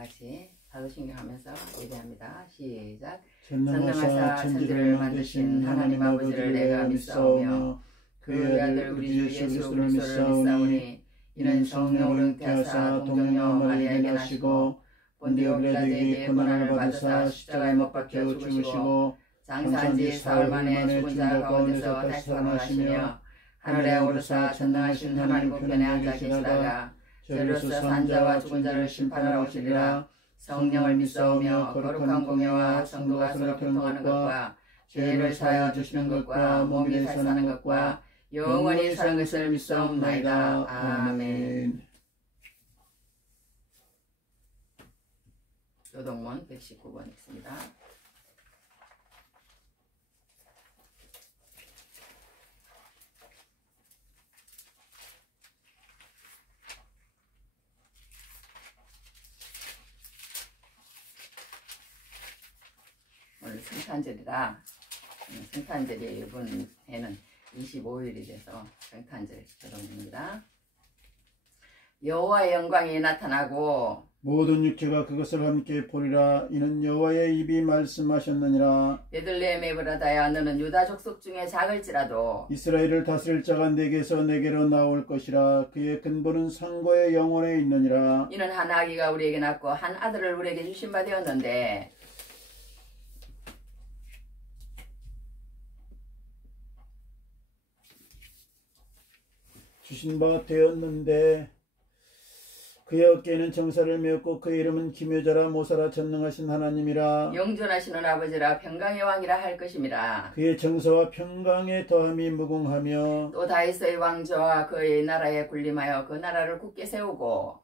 같이 사도신경 하면서 예배합니다. 시작. 전능하사 천지를 만드신 하나님 아버지를 내가 믿사오며 그의 아들 우리 주 예수 그리스도를 믿사오니 이는 성령으로 잉태하사 동정녀 마리아에게 나시고 본디오 빌라도에게 고난을 받으사 십자가에 못 박혀 죽으시고 장사한 지 사흘 만에 죽은 자 가운데서 다시 살아나시며 하늘에 오르사 전능하신 하나님 우편에 앉아 계시다가 저리로서 산 자와 죽은 자를 심판하러 오시리라. 성령을 믿사오며 거룩한 공예와 성도가 서로 교통하는 것과 죄를 사하여 주시는 것과 몸이 다시 사는 것과 영원히 사는 것을 믿사옵나이다. 아멘. 요동문 119번 읽습니다. 오늘 성탄절이라 성탄절이 이번에는 25일이 돼서 성탄절 요동문입니다. 여호와의 영광이 나타나고 모든 육체가 그것을 함께 보리라. 이는 여호와의 입이 말씀하셨느니라. 베들레헴 에브라다야 너는 유다 족속 중에 작을지라도 이스라엘을 다스릴 자가 내게서 내게로 나올 것이라. 그의 근본은 상고의 영혼에 있느니라. 이는 한 아기가 우리에게 낳고 한 아들을 우리에게 주신 바 되었는데 그의 어깨에는 정사를 메었고 그의 이름은 기묘자라 모사라 전능하신 하나님이라. 영존하시는 아버지라 평강의 왕이라 할 것임이라. 그의 정서와 평강의 더함이 무궁하며 또 다윗의 왕조와 그의 나라에 군림하여 그 나라를 굳게 세우고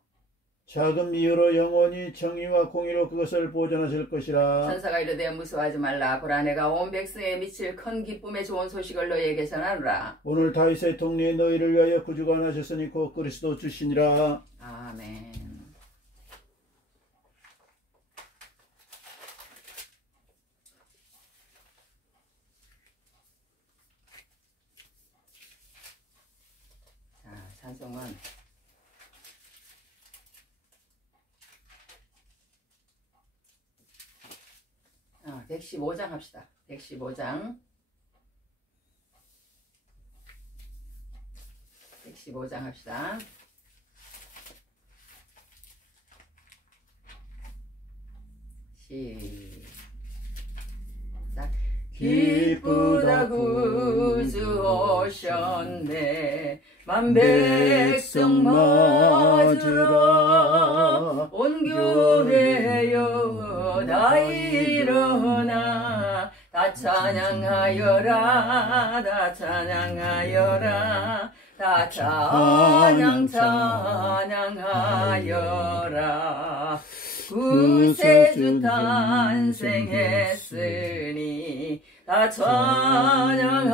작은 이유로 영원히 정의와 공의로 그것을 보존하실 것이라. 천사가 이르되 무서워하지 말라. 보라 내가 온 백성에 미칠 큰 기쁨의 좋은 소식을 너희에게 전하노라. 오늘 다윗의 통리에 너희를 위하여 구주가 나셨으니 곧 그리스도 주시니라. 아멘. 자, 찬송은 115장 합시다. 115장 합시다. 시작. 기쁘다 구주 오셨네. 만백성 맞으라. 온 교회여 다 일어나 다 찬양하여라. 다 찬양하여라. 다 찬양하여라. 구세주 탄생했으니 다 찬양하여라.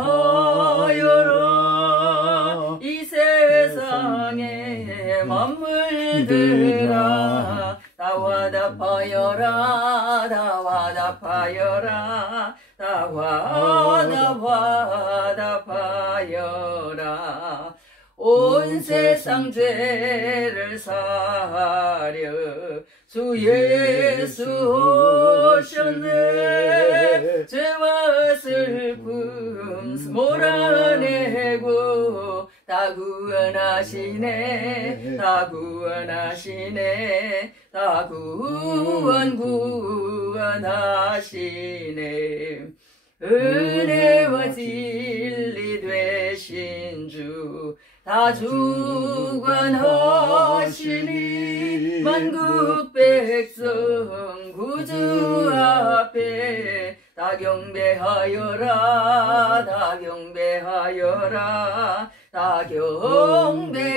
이 세상에 만물들아 다 화답하여라. 다 화답하여라. 다 화답하여라. 온 세상 죄를 사려 주 예수 오셨네. 죄와 슬픔 몰아내고 다 구원하시네. 다 구원하시네. 다 구원하시네. 은혜와 진리 되신 주 다 주관하시니 만국 백성 구주 앞에 다 경배하여라. 다 경배하여라. 다 경배하여라.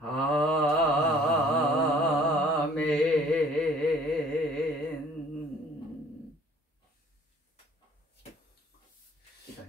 아멘.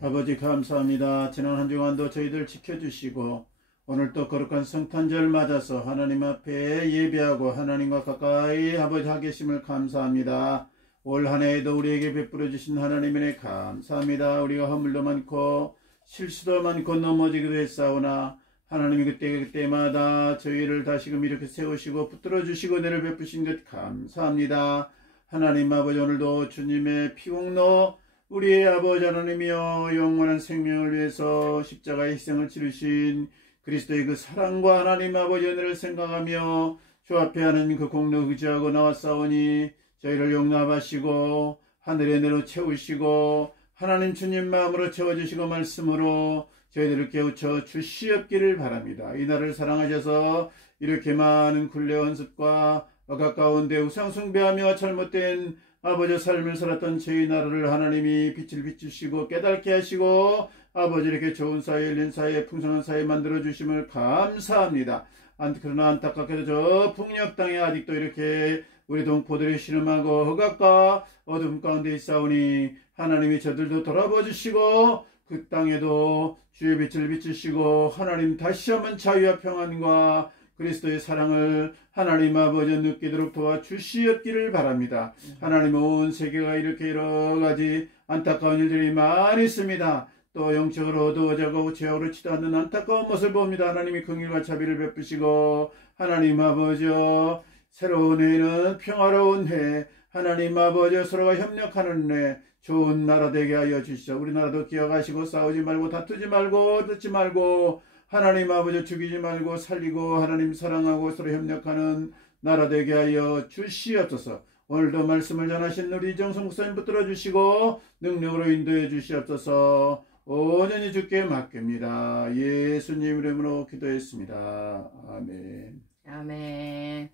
아버지 감사합니다. 지난 한 주간도 저희들 지켜주시고 오늘 또 거룩한 성탄절 맞아서 하나님 앞에 예배하고 하나님과 가까이 아버지 하 계심을 감사합니다. 올 한 해에도 우리에게 베풀어 주신 하나님의 은혜 감사합니다. 우리가 허물도 많고 실수도 많고 넘어지기도 했사오나 하나님이 그때마다 저희를 다시금 이렇게 세우시고 붙들어 주시고 은혜를 베푸신 것 감사합니다. 하나님 아버지, 오늘도 주님의 피공로 우리의 아버지 하나님이여 영원한 생명을 위해서 십자가의 희생을 치르신 그리스도의 그 사랑과 하나님 아버지 은혜를 생각하며 주 앞에 하나님 그 공로 의지하고 나왔사오니 저희를 용납하시고 하늘의 은혜로 채우시고 하나님 주님 마음으로 채워주시고 말씀으로 저희들을 깨우쳐 주시옵기를 바랍니다. 이 나라를 사랑하셔서 이렇게 많은 굴레 원습과 가까운데 우상 숭배하며 잘못된 아버지 삶을 살았던 저희 나라를 하나님이 빛을 비추시고 깨닫게 하시고 아버지 이렇게 좋은 사회, 열린 사회, 풍성한 사회 만들어 주심을 감사합니다. 그러나 안타깝게도 저 북녘 땅에 아직도 이렇게 우리 동포들이 신음하고 흑악과 어둠 가운데 있사오니 하나님이 저들도 돌아봐 주시고 그 땅에도 주의 빛을 비추시고 하나님 다시 한번 자유와 평안과 그리스도의 사랑을 하나님 아버지 느끼도록 도와주시옵기를 바랍니다. 하나님 온 세계가 이렇게 여러 가지 안타까운 일들이 많이 있습니다. 또 영적으로 어두워져가고 죄악으로 치닫는 안타까운 모습을 봅니다. 하나님이 긍휼과 자비를 베푸시고 하나님 아버지여 새로운 해는 평화로운 해, 하나님 아버지여 서로가 협력하는 해, 좋은 나라 되게 하여 주시죠. 우리나라도 기억하시고 싸우지 말고 다투지 말고 듣지 말고 하나님 아버지 죽이지 말고 살리고 하나님 사랑하고 서로 협력하는 나라 되게 하여 주시옵소서. 오늘도 말씀을 전하신 우리 이정성 목사님 붙들어 주시고 능력으로 인도해 주시옵소서. 온전히 주께 맡깁니다. 예수님 이름으로 기도했습니다. 아멘. 아멘.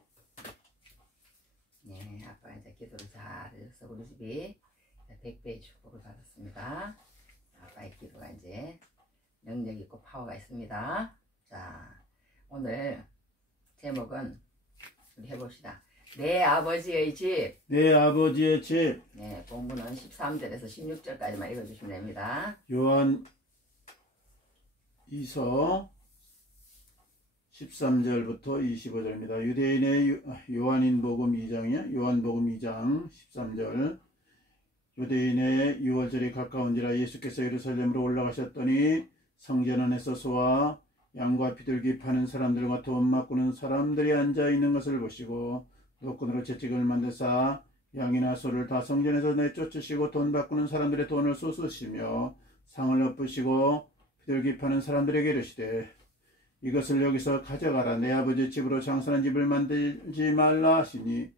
네, 아빠 이제 기도를 잘 해서 우리 집이 100배의 축복을 받았습니다. 아빠의 기도가 이제 능력 있고 파워가 있습니다. 자, 오늘 제목은 우리 해봅시다. 내 아버지의 집. 내 아버지의 집. 네, 본문은 13절에서 16절까지만 읽어주시면 됩니다. 요한 2서 13절부터 25절입니다. 유대인의 요한복음 2장이요. 요한복음 2장 13절. 유대인의 6월절이 가까운지라 예수께서 예루살렘으로 올라가셨더니 성전 안에서 소와 양과 비둘기 파는 사람들과 돈 바꾸는 사람들이 앉아있는 것을 보시고 노끈으로 채찍을 만드사 양이나 소를 다 성전에서 내쫓으시고 돈 바꾸는 사람들의 돈을 쏘쓰시며 상을 엎으시고 비둘기 파는 사람들에게 이르시되 이것을 여기서 가져가라. 내 아버지 집으로 장사한 집을 만들지 말라 하시니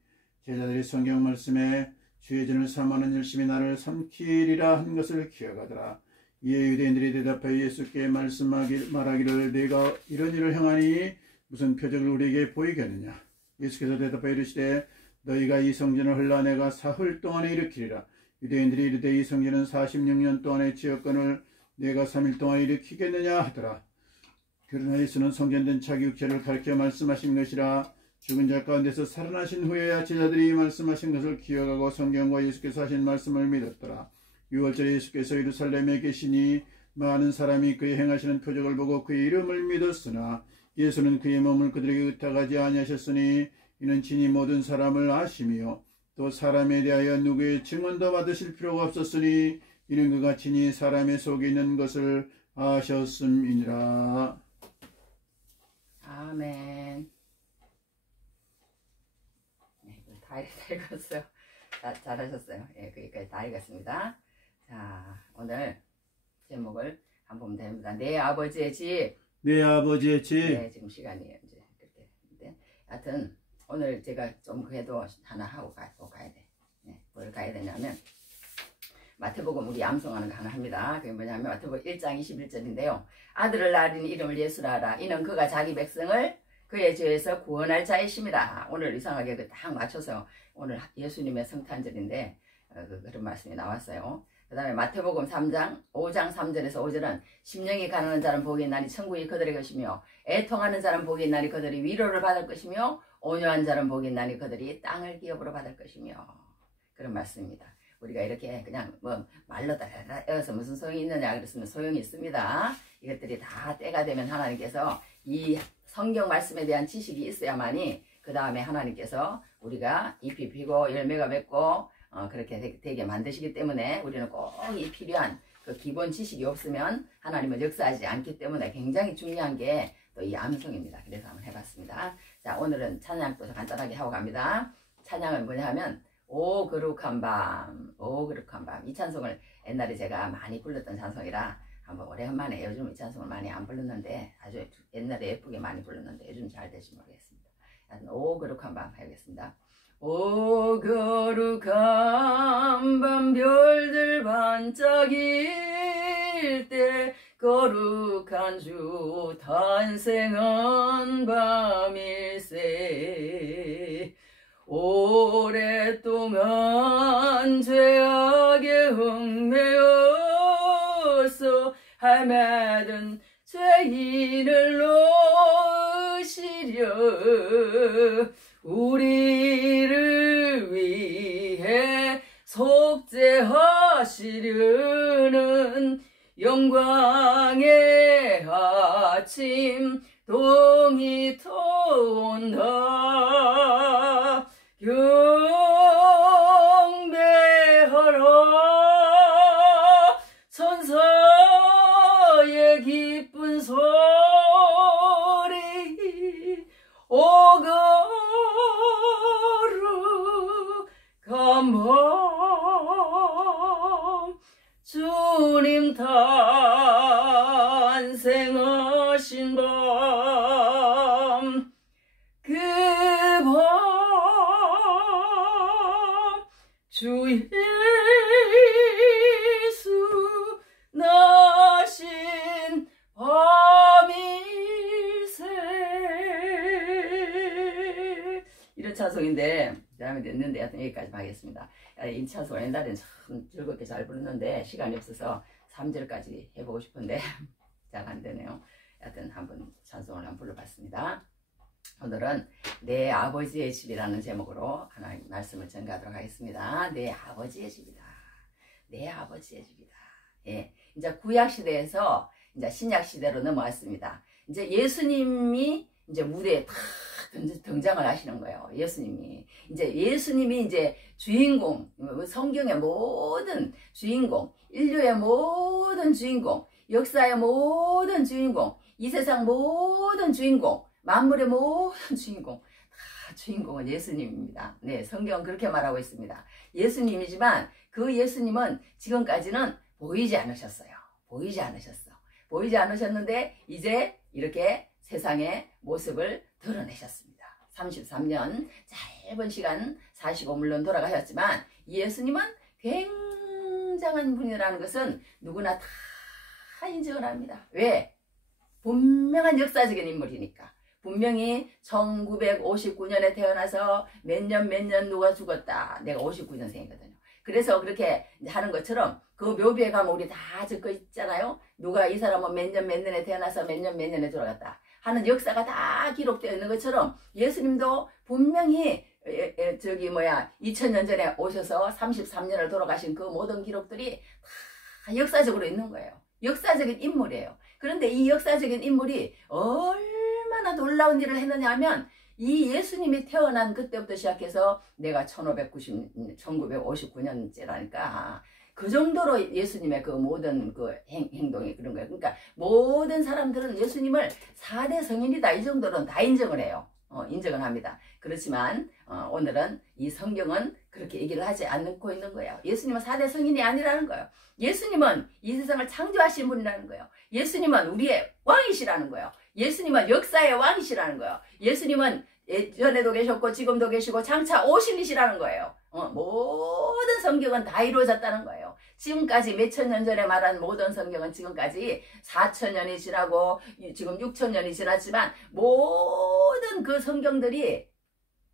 제자들이 성경 말씀에 주의 전을 삼하는 열심히 나를 삼키리라 한 것을 기억하더라. 이에 유대인들이 대답하여 예수께 말하기를 내가 이런 일을 행하니 무슨 표적을 우리에게 보이겠느냐. 예수께서 대답하여 이르시되 너희가 이 성전을 헐라 내가 사흘 동안에 일으키리라. 유대인들이 이르되 이 성전은 46년 동안의 지역권을 내가 3일 동안에 일으키겠느냐 하더라. 그러나 예수는 성전된 자기 육체를 가르쳐 말씀하신 것이라. 죽은 자 가운데서 살아나신 후에야 제자들이 말씀하신 것을 기억하고 성경과 예수께서 하신 말씀을 믿었더라. 6월절에 예수께서 예루살렘에 계시니 많은 사람이 그의 행하시는 표적을 보고 그의 이름을 믿었으나 예수는 그의 몸을 그들에게 의탁하지 아니하셨으니 이는 친히 모든 사람을 아시며 또 사람에 대하여 누구의 증언도 받으실 필요가 없었으니 이는 그가 친히 사람의 속에 있는 것을 아셨음이니라. 아멘. 네, 다 읽었어요. 잘하셨어요. 예, 거기까지 다 읽었습니다. 자, 오늘 제목을 한번 보면 됩니다. 내 아버지의 집. 내 아버지의 집. 네, 지금 시간이 이제 그렇게 됐는데, 하여튼 오늘 제가 좀 그래도 하나 하고 가야 돼. 네, 뭘 가야 되냐면 마태복음 우리 암송하는 거 하나 합니다. 그게 뭐냐면 마태복음 1장 21절인데요. 아들을 낳으니 이름을 예수라 하라. 이는 그가 자기 백성을 그의 죄에서 구원할 자이십니다. 오늘 이상하게 딱 맞춰서 오늘 예수님의 성탄절인데 그런 말씀이 나왔어요. 그 다음에 마태복음 5장 3절에서 5절은 심령이 가난한 자는 복이 있나니 천국이 그들의 것이며 애통하는 자는 복이 있나니 그들이 위로를 받을 것이며 온유한 자는 복이 있나니 그들이 땅을 기업으로 받을 것이며 그런 말씀입니다. 우리가 이렇게 그냥 뭐 말로 따라따라 에어서 무슨 소용이 있느냐 그랬으면 소용이 있습니다. 이것들이 다 때가 되면 하나님께서 이 성경 말씀에 대한 지식이 있어야만이 그 다음에 하나님께서 우리가 잎이 피고 열매가 맺고 그렇게 되게 만드시기 때문에 우리는 꼭 이 필요한 그 기본 지식이 없으면 하나님은 역사하지 않기 때문에 굉장히 중요한 게 또 이 암송입니다. 그래서 한번 해봤습니다. 자, 오늘은 찬양부터 간단하게 하고 갑니다. 찬양은 뭐냐 하면 오 거룩한 밤, 오 거룩한 밤. 이 찬송을 옛날에 제가 많이 불렀던 찬송이라 한번 오래간만에, 요즘 이 찬송을 많이 안 불렀는데 아주 옛날에 예쁘게 많이 불렀는데 요즘 잘 될지 모르겠습니다. 오 거룩한 밤 해야겠습니다. 오 거룩한 밤 별들 반짝일 때 거룩한 주 탄생한 밤일세. 오랫동안 죄악에 얽매여서 헤매던 죄인을 놓으시려 우리를 위해 속죄하시려는 영광의 아침 동이 터온다. 경배하라 천사의 기쁜 소리. 오 거룩한 밤 주님 탄생하신 밤, 그 밤 주 예수 나신 밤일세. 이런 찬송인데 다음에 됐는데 하여튼 여기까지 하겠습니다. 이 찬송 옛날에는 참 즐겁게 잘 부르는데 시간이 없어서 3절까지 해보고 싶은데 잘 안되네요. 하여튼 한번 찬송을 한번 불러봤습니다. 오늘은 내 아버지의 집이라는 제목으로 하나님 말씀을 전가하도록 하겠습니다. 내 아버지의 집이다. 내 아버지의 집이다. 예, 이제 구약시대에서 이제 신약시대로 넘어왔습니다. 이제 예수님이 이제 무대에 탁 등장을 하시는 거예요. 예수님이 이제 주인공, 성경의 모든 주인공, 인류의 모든 주인공, 역사의 모든 주인공, 이 세상 모든 주인공, 만물의 모든 주인공, 다 주인공은 예수님입니다. 네, 성경은 그렇게 말하고 있습니다. 예수님이지만 그 예수님은 지금까지는 보이지 않으셨어요. 보이지 않으셨는데 이제 이렇게 세상의 모습을 드러내셨습니다. 33년 짧은 시간 사시고 물론 돌아가셨지만 예수님은 굉장한 분이라는 것은 누구나 다 인정을 합니다. 왜? 분명한 역사적인 인물이니까. 분명히 1959년에 태어나서 몇 년 누가 죽었다. 내가 59년생이거든요. 그래서 그렇게 하는 것처럼 그 묘비에 가면 우리 다 적혀 있잖아요. 누가 이 사람은 몇 년에 태어나서 몇 년에 돌아갔다 하는 역사가 다 기록되어 있는 것처럼 예수님도 분명히 2000년 전에 오셔서 33년을 돌아가신 그 모든 기록들이 다 역사적으로 있는 거예요. 역사적인 인물이에요. 그런데 이 역사적인 인물이 얼마나 놀라운 일을 했느냐 하면 이 예수님이 태어난 그때부터 시작해서 내가 1959년째라니까 그 정도로 예수님의 그 모든 그 행동이 그런 거예요. 그러니까 모든 사람들은 예수님을 4대 성인이다 이 정도로는 다 인정을 해요. 인정을 합니다. 그렇지만 오늘은 이 성경은 그렇게 얘기를 하지 않고 있는 거예요. 예수님은 4대 성인이 아니라는 거예요. 예수님은 이 세상을 창조하신 분이라는 거예요. 예수님은 우리의 왕이시라는 거예요. 예수님은 역사의 왕이시라는 거예요. 예수님은 예전에도 계셨고 지금도 계시고 장차 오실 이시라는 거예요. 모든 성경은 다 이루어졌다는 거예요. 지금까지 몇천 년 전에 말한 모든 성경은 지금까지 4,000년이 지나고 지금 6,000년이 지났지만 모든 그 성경들이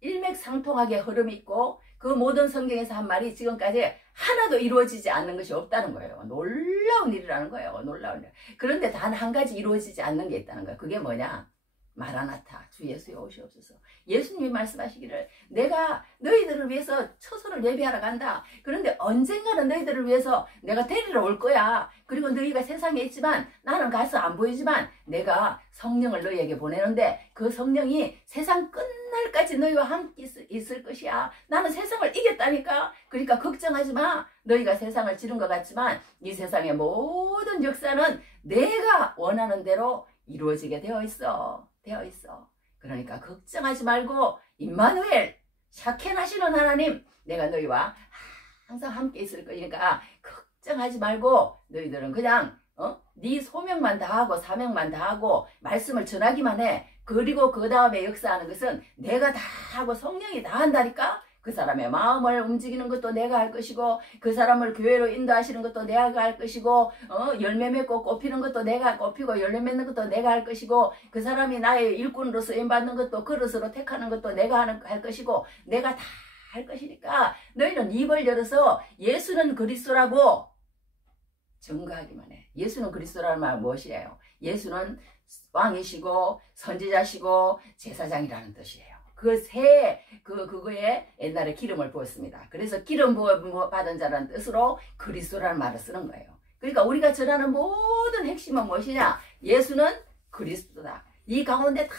일맥상통하게 흐름이 있고 그 모든 성경에서 한 말이 지금까지 하나도 이루어지지 않는 것이 없다는 거예요. 놀라운 일이라는 거예요. 놀라운 일. 그런데 단 한 가지 이루어지지 않는 게 있다는 거예요. 그게 뭐냐? 마라나타, 주 예수의 오시옵소서. 예수님이 말씀하시기를 내가 너희들을 위해서 처소를 예비하러 간다. 그런데 언젠가는 너희들을 위해서 내가 데리러 올 거야. 그리고 너희가 세상에 있지만 나는 가서 안 보이지만 내가 성령을 너희에게 보내는데 그 성령이 세상 끝날까지 너희와 함께 있을 것이야. 나는 세상을 이겼다니까. 그러니까 걱정하지 마. 너희가 세상을 지른 것 같지만 이 세상의 모든 역사는 내가 원하는 대로 이루어지게 되어 있어. 그러니까 걱정하지 말고 임마누엘 샤켄하시는 하나님 내가 너희와 항상 함께 있을 거니까 걱정하지 말고 너희들은 그냥 네 소명만 다하고 사명만 다하고 말씀을 전하기만 해. 그리고 그 다음에 역사하는 것은 내가 다 하고 성령이 다 한다니까. 그 사람의 마음을 움직이는 것도 내가 할 것이고 그 사람을 교회로 인도하시는 것도 내가 할 것이고 열매 맺고 꽃피는 것도 내가 꽃피고 열매 맺는 것도 내가 할 것이고 그 사람이 나의 일꾼으로 쓰임받는 것도 그릇으로 택하는 것도 내가 할 것이고 내가 다 할 것이니까 너희는 입을 열어서 예수는 그리스도라고 증거하기만 해. 예수는 그리스도라는 말은 무엇이에요? 예수는 왕이시고 선지자시고 제사장이라는 뜻이에요. 그거에 옛날에 기름을 부었습니다. 그래서 기름 부어 받은 자라는 뜻으로 그리스도라는 말을 쓰는 거예요. 그러니까 우리가 전하는 모든 핵심은 무엇이냐? 예수는 그리스도다. 이 가운데 다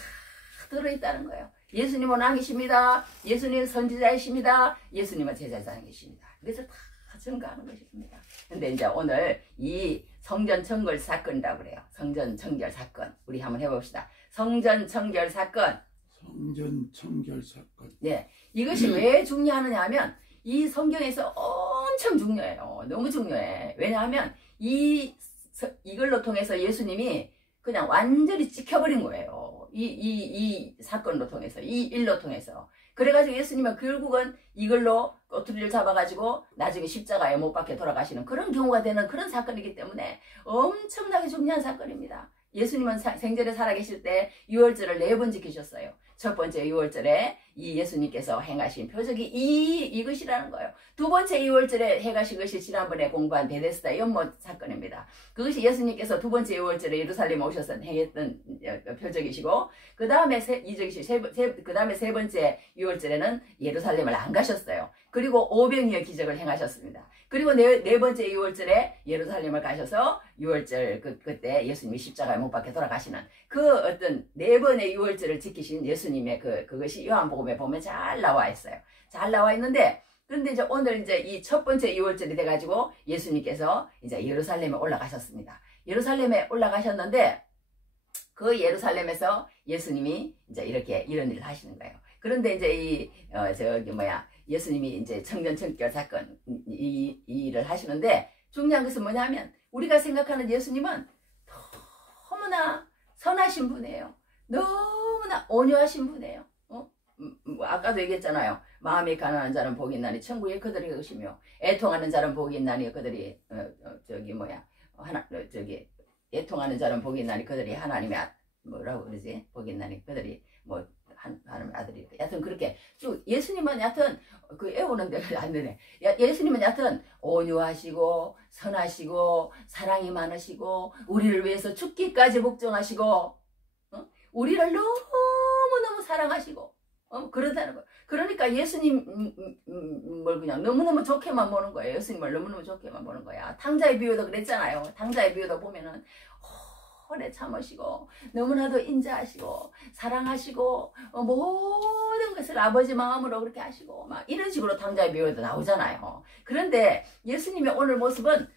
들어있다는 거예요. 예수님은 왕이십니다. 예수님은 선지자이십니다. 예수님은 제사장이십니다. 그래서 다 증거하는 것입니다. 근데 이제 오늘 이 성전 청결 사건이라고 그래요. 성전 청결 사건. 우리 한번 해봅시다. 성전 청결 사건. 성전 청결 사건. 네. 이것이 왜 중요하느냐 하면 이 성경에서 엄청 중요해요. 너무 중요해. 왜냐하면 이걸로 통해서 예수님이 그냥 완전히 찍혀버린 거예요. 이 사건으로 통해서, 이 일로 통해서. 그래가지고 예수님은 결국은 이걸로 꼬투리를 잡아가지고 나중에 십자가에 못 박혀 돌아가시는 그런 경우가 되는 그런 사건이기 때문에 엄청나게 중요한 사건입니다. 예수님은 생전에 살아계실 때 유월절을 4번 지키셨어요. 첫 번째 유월절에 이 예수님께서 행하신 표적이 이것이라는 거예요. 두 번째 유월절에 행하신 것이 지난번에 공부한 베데스다 연못 사건입니다. 그것이 예수님께서 두 번째 유월절에 예루살렘에 오셔서 행했던 표적이시고 그 다음에 세 번째 유월절에는 예루살렘을 안 가셨어요. 그리고 오병이어 기적을 행하셨습니다. 그리고 네 번째 유월절에 예루살렘을 가셔서 유월절 그때 예수님이 십자가에 못 박혀 돌아가시는 그 어떤 4번의 유월절을 지키신 예수님의 그것이 요한복음에 보면 잘 나와 있어요. 잘 나와 있는데 그런데 이제 오늘 이제 이 첫 번째 유월절이 돼가지고 예수님께서 이제 예루살렘에 올라가셨습니다. 예루살렘에 올라가셨는데 그 예루살렘에서 예수님이 이제 이런 일을 하시는 거예요. 그런데 이제 예수님이 이제 성전 청결 사건 이 일을 하시는데 중요한 것은 뭐냐면 우리가 생각하는 예수님은 너무나 선하신 분이에요. 너무나 온유하신 분이에요. 아까도 얘기했잖아요. 마음이 가난한 자는 복이 있나니 천국에 그들이 것이며 애통하는 자는 복이 있나니 그들이 애통하는 자는 복이 있나니 그들이 하나님의 뭐라고 그러지? 복이 있나니 그들이 하나님의 아들이. 여하튼 그렇게 쭉 예수님은 여하튼 애우는데 안 되네. 예수님은 여하튼 온유하시고 선하시고 사랑이 많으시고 우리를 위해서 죽기까지 복종하시고 우리를 너무너무 사랑하시고 그러다는 거예요. 그러니까 예수님을 그냥 너무너무 좋게만 보는 거예요. 예수님을 너무너무 좋게만 보는 거야. 탕자의 비유도 그랬잖아요. 탕자의 비유도 보면은 오래 참으시고 너무나도 인자하시고 사랑하시고 모든 것을 아버지 마음으로 그렇게 하시고 막 이런 식으로 탕자의 비유도 나오잖아요. 그런데 예수님의 오늘 모습은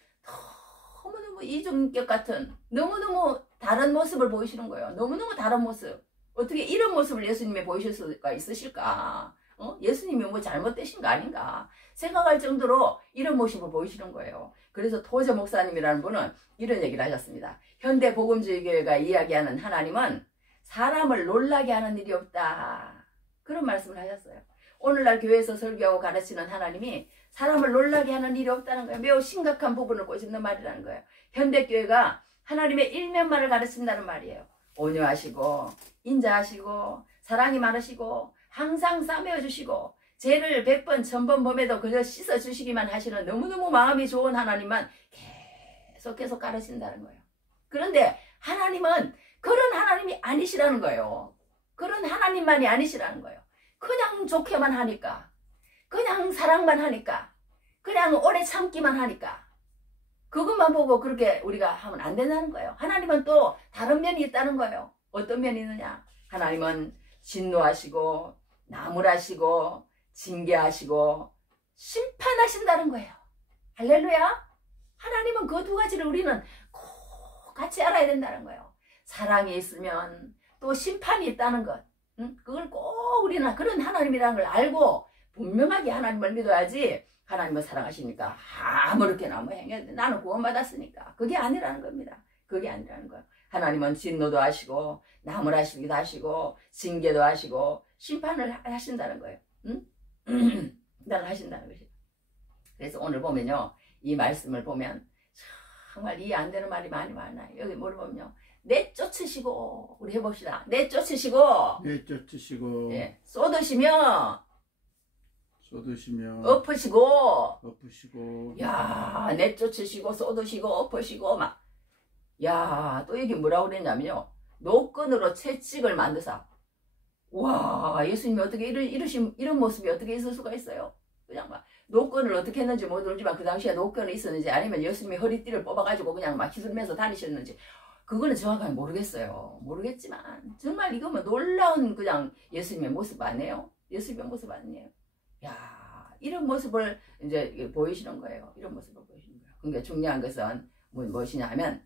너무너무 이중격 같은 너무너무 다른 모습을 보이시는 거예요. 너무너무 다른 모습. 어떻게 이런 모습을 예수님이 보이실 수가 있으실까? 예수님이 뭐 잘못되신 거 아닌가 생각할 정도로 이런 모습을 보이시는 거예요. 그래서 토저 목사님이라는 분은 이런 얘기를 하셨습니다. 현대 복음주의교회가 이야기하는 하나님은 사람을 놀라게 하는 일이 없다. 그런 말씀을 하셨어요. 오늘날 교회에서 설교하고 가르치는 하나님이 사람을 놀라게 하는 일이 없다는 거예요. 매우 심각한 부분을 꼬집는 말이라는 거예요. 현대교회가 하나님의 일면만을 가르친다는 말이에요. 온유하시고 인자하시고 사랑이 많으시고 항상 싸매어주시고 죄를 100번 1000번 범해도 그저 씻어주시기만 하시는 너무너무 마음이 좋은 하나님만 계속 가르친다는 거예요. 그런데 하나님은 그런 하나님이 아니시라는 거예요. 그런 하나님만이 아니시라는 거예요. 그냥 좋게만 하니까 그냥 사랑만 하니까 그냥 오래 참기만 하니까 그것만 보고 그렇게 우리가 하면 안 된다는 거예요. 하나님은 또 다른 면이 있다는 거예요. 어떤 면이 있느냐? 하나님은 진노하시고 나무라시고 징계하시고 심판하신다는 거예요. 할렐루야. 하나님은 그 두 가지를 우리는 꼭 같이 알아야 된다는 거예요. 사랑이 있으면 또 심판이 있다는 것. 응? 그걸 꼭 우리는 그런 하나님이라는 걸 알고 분명하게 하나님을 믿어야지. 하나님을 사랑하시니까 아무렇게나 뭐 행해도 나는 구원받았으니까. 그게 아니라는 겁니다. 그게 아니라는 거예요. 하나님은 진노도 하시고 나무를 하시기도 하시고 징계도 하시고 심판을 하신다는 거예요. 응? 심판을 하신다는 것이에요. 그래서 오늘 보면요, 이 말씀을 보면 정말 이해 안 되는 말이 많이 많아요. 여기 뭘 보면요, 내쫓으시고, 우리 해봅시다. 내쫓으시고, 예, 쏟으시며, 엎으시고, 야, 내쫓으시고, 쏟으시고, 엎으시고, 막. 야, 또 여기 뭐라고 그랬냐면요, 노끈으로 채찍을 만드사. 와, 예수님이 어떻게 이런 모습이 어떻게 있을 수가 있어요? 그냥 막 노끈을 어떻게 했는지 모르지만 그 당시에 노끈이 있었는지 아니면 예수님이 허리띠를 뽑아가지고 그냥 막 휘둘면서 다니셨는지 그거는 정확하게 모르겠어요. 모르겠지만 정말 이거면 놀라운 그냥 예수님의 모습 아니에요? 예수님의 모습 아니에요? 야, 이런 모습을 이제 보이시는 거예요. 이런 모습을 보이시는 거예요. 그러니까 중요한 것은 무엇이냐 하면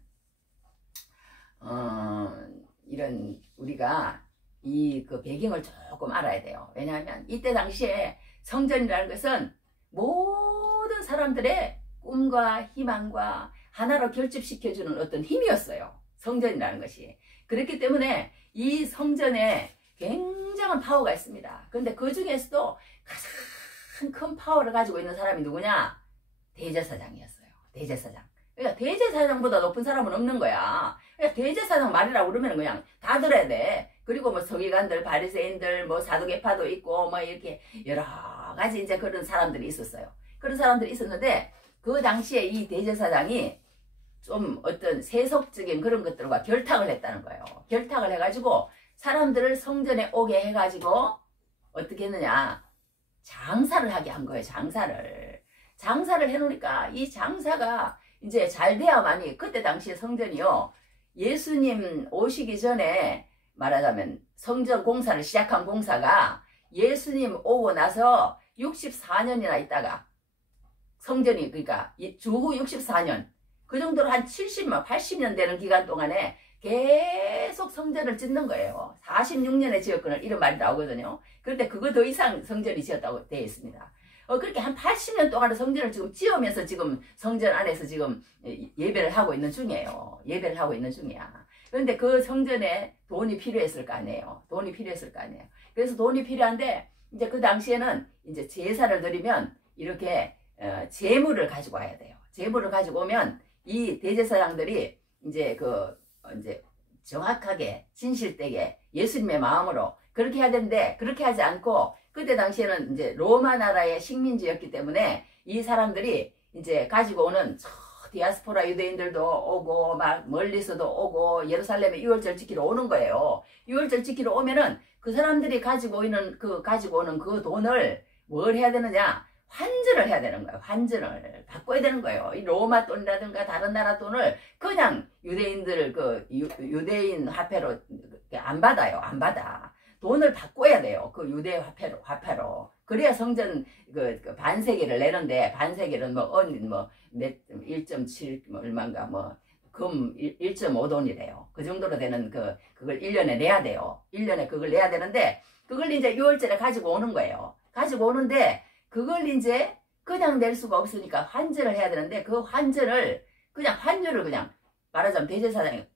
이런 우리가 이 그 배경을 조금 알아야 돼요. 왜냐하면 이때 당시에 성전이라는 것은 모든 사람들의 꿈과 희망과 하나로 결집시켜주는 어떤 힘이었어요. 성전이라는 것이. 그렇기 때문에 이 성전에 굉장한 파워가 있습니다. 그런데 그 중에서도 가장 큰 파워를 가지고 있는 사람이 누구냐? 대제사장이었어요. 대제사장. 그러니까 대제사장보다 높은 사람은 없는 거야. 그러니까 대제사장 말이라고 그러면 그냥 다 들어야 돼. 그리고 뭐 서기관들, 바리새인들, 뭐 사두개파도 있고 뭐 이렇게 여러 가지 이제 그런 사람들이 있었어요. 그런 사람들이 있었는데 그 당시에 이 대제사장이 좀 어떤 세속적인 그런 것들과 결탁을 했다는 거예요. 결탁을 해가지고 사람들을 성전에 오게 해가지고 어떻게 했느냐? 장사를 하게 한 거예요. 장사를 해놓으니까 이 장사가 이제 잘 돼야만이, 그때 당시에 성전이요, 예수님 오시기 전에 말하자면 성전 공사를 시작한 공사가 예수님 오고 나서 64년이나 있다가 성전이, 그러니까 주후 64년 그 정도로 한 70년 80년 되는 기간 동안에 계속 성전을 짓는 거예요. 46년에 지었거나 이런 말이 나오거든요. 그런데 그거 더 이상 성전이 지었다고 되어 있습니다. 그렇게 한 80년 동안 성전을 지금 지으면서 지금 성전 안에서 지금 예배를 하고 있는 중이에요. 예배를 하고 있는 중이야. 그런데 그 성전에 돈이 필요했을 거 아니에요. 돈이 필요했을 거 아니에요. 그래서 돈이 필요한데 이제 그 당시에는 이제 제사를 드리면 이렇게 제물을 가지고 와야 돼요. 제물을 가지고 오면 이 대제사장들이 이제 이제 정확하게 진실되게 예수님의 마음으로 그렇게 해야 되는데 그렇게 하지 않고, 그때 당시에는 이제 로마 나라의 식민지였기 때문에 이 사람들이 이제 가지고 오는 디아스포라 유대인들도 오고 막 멀리서도 오고 예루살렘에 유월절 지키러 오는 거예요. 유월절 지키러 오면은 그 사람들이 가지고 오는 그 돈을 뭘 해야 되느냐? 환전을 해야 되는 거예요. 환전을 바꿔야 되는 거예요. 이 로마 돈이라든가 다른 나라 돈을 그냥 유대인들 유대인 화폐로 안 받아요. 안 받아. 돈을 바꿔야 돼요. 그 유대 화폐로. 그래야 성전 그 반세기를 내는데, 반세기는 뭐 1.7 얼마인가 금 1.5돈이래요. 그 정도로 되는 그걸 1년에 내야 돼요. 1년에 그걸 내야 되는데 그걸 이제 6월절에 가지고 오는 거예요. 가지고 오는데 그걸 이제 그냥 낼 수가 없으니까 환전을 해야 되는데 그 환전을 그냥 말하자면 대제사장이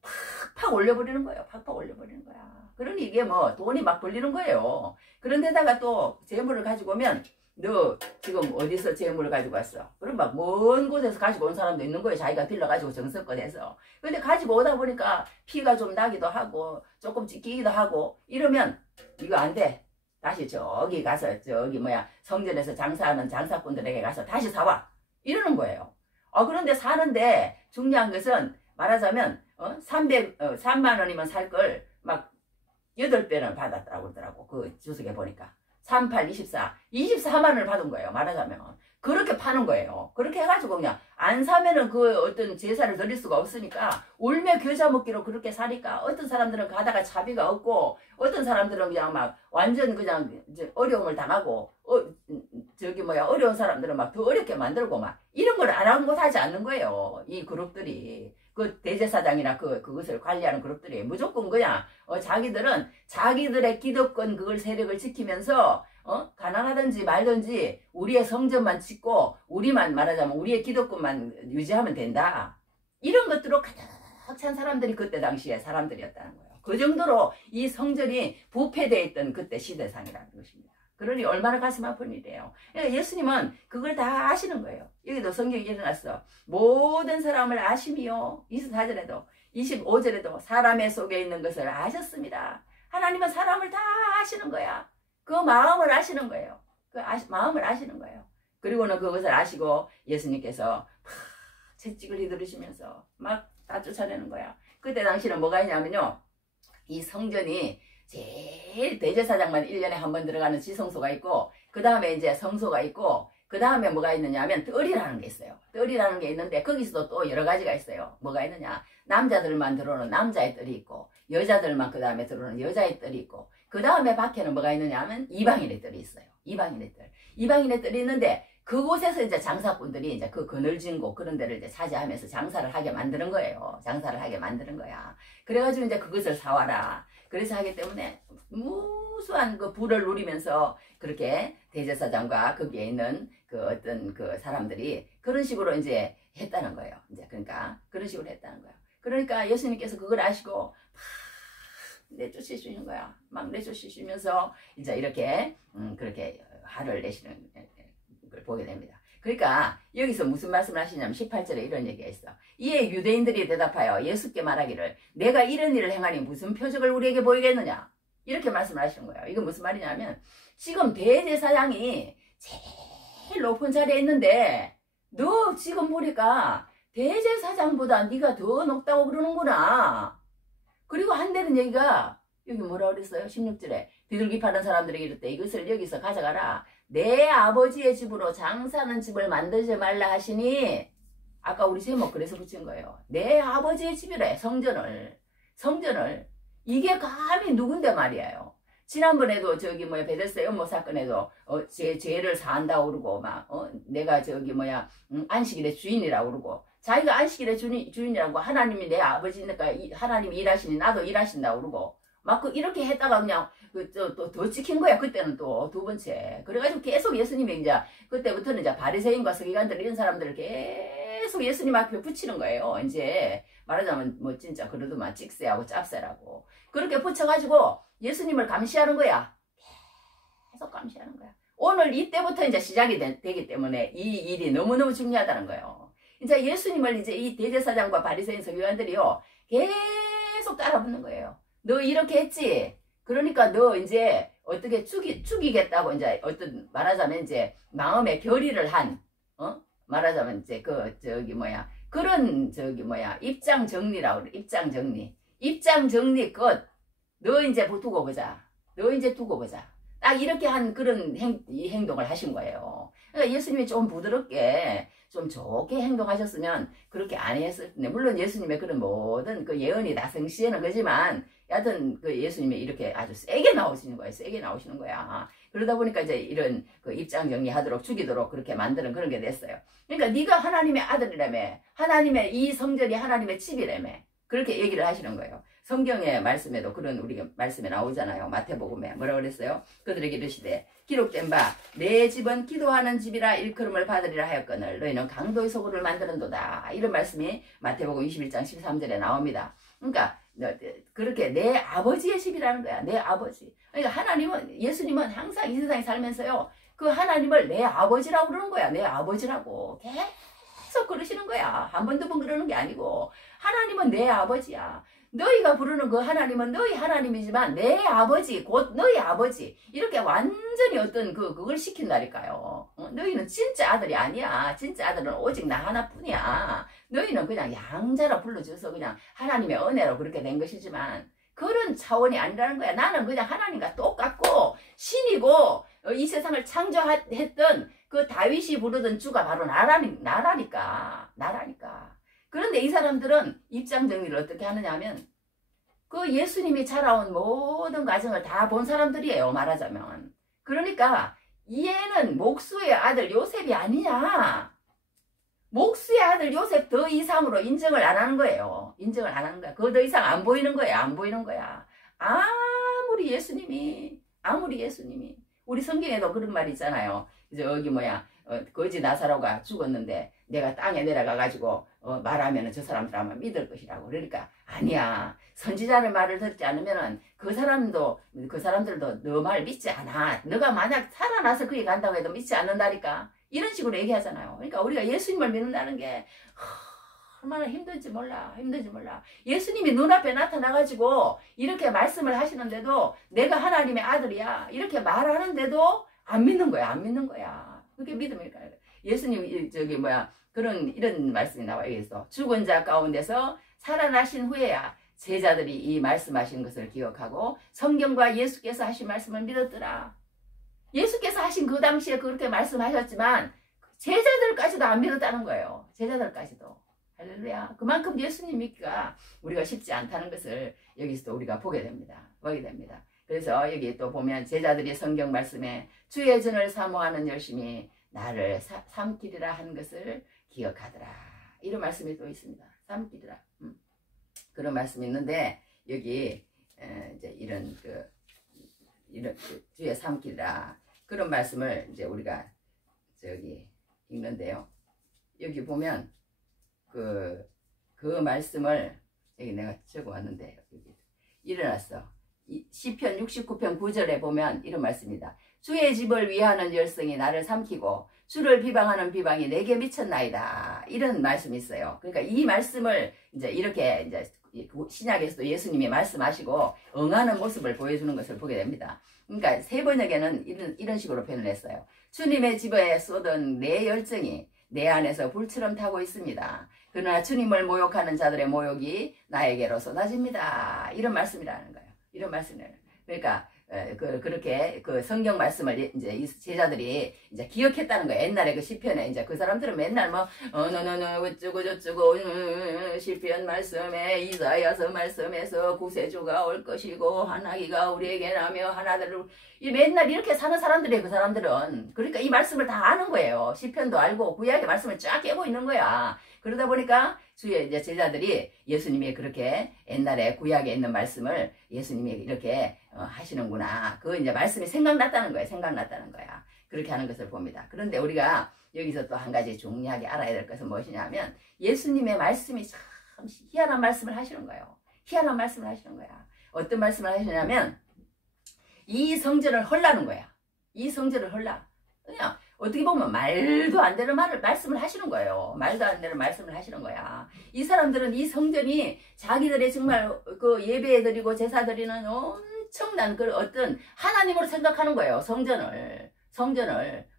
팍팍 올려버리는 거예요. 팍팍 올려버리는 거야. 그러니 이게 뭐 돈이 막 벌리는 거예요. 그런데다가 또 재물을 가지고 오면 너 지금 어디서 재물을 가지고 왔어? 그럼 막 먼 곳에서 가지고 온 사람도 있는 거예요. 자기가 빌려가지고 정성껏 해서. 근데 가지고 오다 보니까 피가 좀 나기도 하고 조금 찢기기도 하고 이러면 이거 안 돼. 다시 저기 가서 성전에서 장사하는 장사꾼들에게 가서 다시 사와. 이러는 거예요. 그런데 사는데 중요한 것은 말하자면 3만 원이면 살 걸 막 8배는 받았다고 그러더라고. 그 주석에 보니까 38, 24만 원을 받은 거예요. 말하자면 그렇게 파는 거예요. 그렇게 해가지고 그냥 안 사면은 그 어떤 제사를 드릴 수가 없으니까 울며 겨자 먹기로 그렇게 사니까 어떤 사람들은 가다가 차비가 없고 어떤 사람들은 그냥 막 완전 그냥 어려움을 당하고 어려운 사람들은 막 더 어렵게 만들고 막 이런 걸 아랑곳하지 않는 거예요. 이 그룹들이. 그 대제사장이나 그것을 관리하는 그룹들이 무조건 그냥 자기들은 자기들의 기득권 그걸 세력을 지키면서 가난하든지 말든지 우리의 성전만 짓고 우리만 말하자면 우리의 기득권만 유지하면 된다. 이런 것들로 가득 찬 사람들이 그때 당시에 사람들이었다는 거예요. 그 정도로 이 성전이 부패되어 있던 그때 시대상이라는 것입니다. 그러니 얼마나 가슴 아픈 일이에요. 예수님은 그걸 다 아시는 거예요. 여기도 성경이 일어났어. 모든 사람을 아심이요. 24절에도 25절에도 사람의 속에 있는 것을 아셨습니다. 하나님은 사람을 다 아시는 거야. 그 마음을 아시는 거예요. 마음을 아시는 거예요. 그리고는 그것을 아시고 예수님께서 채찍을 휘두르시면서 막 다 쫓아내는 거야. 그때 당시는 뭐가 있냐면요. 이 성전이 제일 대제사장만 1년에 한 번 들어가는 지성소가 있고 그 다음에 이제 성소가 있고 그 다음에 뭐가 있느냐 하면 뜰이라는 게 있어요. 뜰이라는 게 있는데 거기서도 또 여러 가지가 있어요. 뭐가 있느냐. 남자들만 들어오는 남자의 뜰이 있고 여자들만 그 다음에 들어오는 여자의 뜰이 있고 그 다음에 밖에는 뭐가 있느냐 하면 이방인의 뜰이 있어요. 이방인의 뜰. 이방인의 뜰이 있는데 그곳에서 이제 장사꾼들이 이제 그 그늘진 곳 그런 데를 이제 차지하면서 장사를 하게 만드는 거예요. 장사를 하게 만드는 거야. 그래가지고 이제 그것을 사와라. 그래서 하기 때문에 무수한 그 부를 누리면서 그렇게 대제사장과 거기에 있는 그 어떤 그 사람들이 그런 식으로 이제 했다는 거예요. 이제 그러니까 그런 식으로 했다는 거예요. 그러니까 예수님께서 그걸 아시고 막 내쫓으시는 거야. 막 내쫓으시면서 이제 이렇게 그렇게 화를 내시는 걸 보게 됩니다. 그러니까 여기서 무슨 말씀을 하시냐면 18절에 이런 얘기가 있어. 이에 유대인들이 대답하여 예수께 말하기를 내가 이런 일을 행하니 무슨 표적을 우리에게 보이겠느냐. 이렇게 말씀을 하시는 거예요. 이건 무슨 말이냐면 지금 대제사장이 제일 높은 자리에 있는데 너 지금 보니까 대제사장보다 네가 더 높다고 그러는구나. 그리고 한다는 얘기가 여기 뭐라 그랬어요? 16절에 비둘기 파는 사람들에게 이랬대. 이것을 여기서 가져가라. 내 아버지의 집으로 장사하는 집을 만들지 말라 하시니 아까 우리 제목 그래서 붙인 거예요. 내 아버지의 집이래. 성전을 이게 감히 누군데 말이에요. 지난번에도 저기 뭐야 베데스다 연못 사건에도 죄를 사한다고 그러고 막 내가 저기 뭐야 안식일의 주인이라고 그러고 자기가 안식일의 주인이라고 하나님이 내 아버지니까 하나님이 일하시니 나도 일하신다고 그러고 막 이렇게 했다가 그냥 또 더 찍힌 거야. 그때는 또 두 번째. 그래가지고 계속 예수님이 이제 그때부터는 이제 바리새인과 서기관들 이런 사람들을 계속 예수님 앞에 붙이는 거예요. 이제 말하자면 뭐 진짜 그러더만 찍새하고 짭새라고 그렇게 붙여가지고 예수님을 감시하는 거야. 계속 감시하는 거야. 오늘 이때부터 이제 시작이 되기 때문에 이 일이 너무너무 중요하다는 거예요. 이제 예수님을 이제 이 대제사장과 바리새인 서기관들이요 계속 따라붙는 거예요. 너 이렇게 했지? 그러니까 너 이제 어떻게 죽이겠다고 이제 어떤 말하자면 이제 마음의 결의를 한, 말하자면 이제 그런 입장 정리라고 그래. 입장 정리 끝. 너 이제 두고 보자. 딱 이렇게 한 그런 행동을 하신 거예요. 그러니까 예수님이 좀 부드럽게 좀 좋게 행동하셨으면 그렇게 안 했을 텐데 물론 예수님의 그런 모든 그 예언이 다 성취하는 거지만 여하튼 그 예수님이 이렇게 아주 세게 나오시는 거야. 그러다 보니까 이제 이런 그 입장 정리하도록 죽이도록 그렇게 만드는 그런 게 됐어요. 그러니까 네가 하나님의 아들이라며 하나님의 이 성전이 하나님의 집이라며 그렇게 얘기를 하시는 거예요. 성경의 말씀에도 그런 우리가 말씀에 나오잖아요. 마태복음에 뭐라 그랬어요? 그들에게 이르시되 기록된 바 내 집은 기도하는 집이라 일컬음을 받으리라 하였거늘 너희는 강도의 소굴을 만드는도다. 이런 말씀이 마태복음 21장 13절에 나옵니다. 그러니까 그렇게 내 아버지의 집이라는 거야. 내 아버지. 그러니까 예수님은 항상 이 세상에 살면서요. 그 하나님을 내 아버지라고 그러는 거야. 내 아버지라고. 계속 그러시는 거야. 한 번, 두 번 그러는 게 아니고 하나님은 내 아버지야. 너희가 부르는 그 하나님은 너희 하나님이지만 내 아버지 곧 너희 아버지 이렇게 완전히 어떤 그걸 시킨다니까요. 너희는 진짜 아들이 아니야. 진짜 아들은 오직 나 하나뿐이야. 너희는 그냥 양자로 불러줘서 그냥 하나님의 은혜로 그렇게 된 것이지만 그런 차원이 아니라는 거야. 나는 그냥 하나님과 똑같고 신이고 이 세상을 창조했던 그 다윗이 부르던 주가 바로 나라니까. 그런데 이 사람들은 입장 정리를 어떻게 하느냐 하면 그 예수님이 자라온 모든 과정을 다 본 사람들이에요. 말하자면. 그러니까 얘는 목수의 아들 요셉이 아니냐. 목수의 아들 요셉 더 이상으로 인정을 안 하는 거예요. 인정을 안 하는 거야. 그거 더 이상 안 보이는 거야. 안 보이는 거야. 아무리 예수님이 우리 성경에도 그런 말이 있잖아요. 이제 여기 뭐야 거지 나사로가 죽었는데 내가 땅에 내려가 가지고 말하면은 저 사람들 아마 믿을 것이라고. 그러니까 아니야. 선지자의 말을 듣지 않으면은 그 사람들도 너 말 믿지 않아. 너가 만약 살아나서 그에 간다고 해도 믿지 않는다니까. 이런 식으로 얘기하잖아요. 그러니까 우리가 예수님을 믿는다는 게 얼마나 힘든지 몰라. 예수님이 눈앞에 나타나가지고 이렇게 말씀을 하시는데도 내가 하나님의 아들이야 이렇게 말하는데도 안 믿는 거야. 그게 믿음일까? 예수님 이런 말씀이 나와요. 여기서 죽은 자 가운데서 살아나신 후에야 제자들이 이 말씀하신 것을 기억하고 성경과 예수께서 하신 말씀을 믿었더라. 예수께서 하신 그 당시에 그렇게 말씀하셨지만 제자들까지도 안 믿었다는 거예요. 제자들까지도. 할렐루야. 그만큼 예수님 믿기가 우리가 쉽지 않다는 것을 여기서도 우리가 보게 됩니다. 그래서 여기 또 보면 제자들이 성경 말씀에 주의 전을 사모하는 열심히 나를 삼키리라 한 것을 기억하더라. 이런 말씀이 또 있습니다. 삼키리라. 그런 말씀이 있는데 여기 이제 이런 주의 삼키리라 그런 말씀을 이제 우리가 저기 읽는데요. 여기 보면 그 말씀을 여기 내가 적어왔는데 여기 일어났어. 시편 69편 9절에 보면 이런 말씀입니다. 주의 집을 위하는 열성이 나를 삼키고 주를 비방하는 비방이 내게 미쳤나이다. 이런 말씀이 있어요. 그러니까 이 말씀을 이제 이렇게 이제 신약에서도 예수님이 말씀하시고 응하는 모습을 보여주는 것을 보게 됩니다. 그러니까 세 번역에는 이런 식으로 표현을 했어요. 주님의 집에 쏟은 내 열정이 내 안에서 불처럼 타고 있습니다. 그러나 주님을 모욕하는 자들의 모욕이 나에게로 쏟아집니다. 이런 말씀이라는 거예요. 그러니까 그렇게 그 성경 말씀을 이제 이 제자들이 이제 기억했다는 거예요. 옛날에 그 시편에 이제 그 사람들은 맨날 뭐 어쩌고 저쩌고 시편 말씀에 이사야서 말씀에서 구세주가 올 것이고 하나기가 우리에게 나며 하나들을 맨날 이렇게 사는 사람들이에요. 그 사람들은. 그러니까 이 말씀을 다 아는 거예요. 시편도 알고 구약의 말씀을 쫙 깨고 있는 거야. 그러다 보니까 주의 이제 제자들이 예수님이 그렇게 옛날에 구약에 있는 말씀을 예수님이 이렇게 하시는구나. 그 이제 말씀이 생각났다는 거야. 그렇게 하는 것을 봅니다. 그런데 우리가 여기서 또 한 가지 중요하게 알아야 될 것은 무엇이냐면 예수님의 말씀이 참 희한한 말씀을 하시는 거예요. 어떤 말씀을 하시냐면 이 성전을 헐라는 거야. 그냥 어떻게 보면 말도 안 되는 말씀을 하시는 거예요. 이 사람들은 이 성전이 자기들의 정말 그 예배드리고 제사드리는 엄청난 그 어떤 하나님으로 생각하는 거예요. 성전을.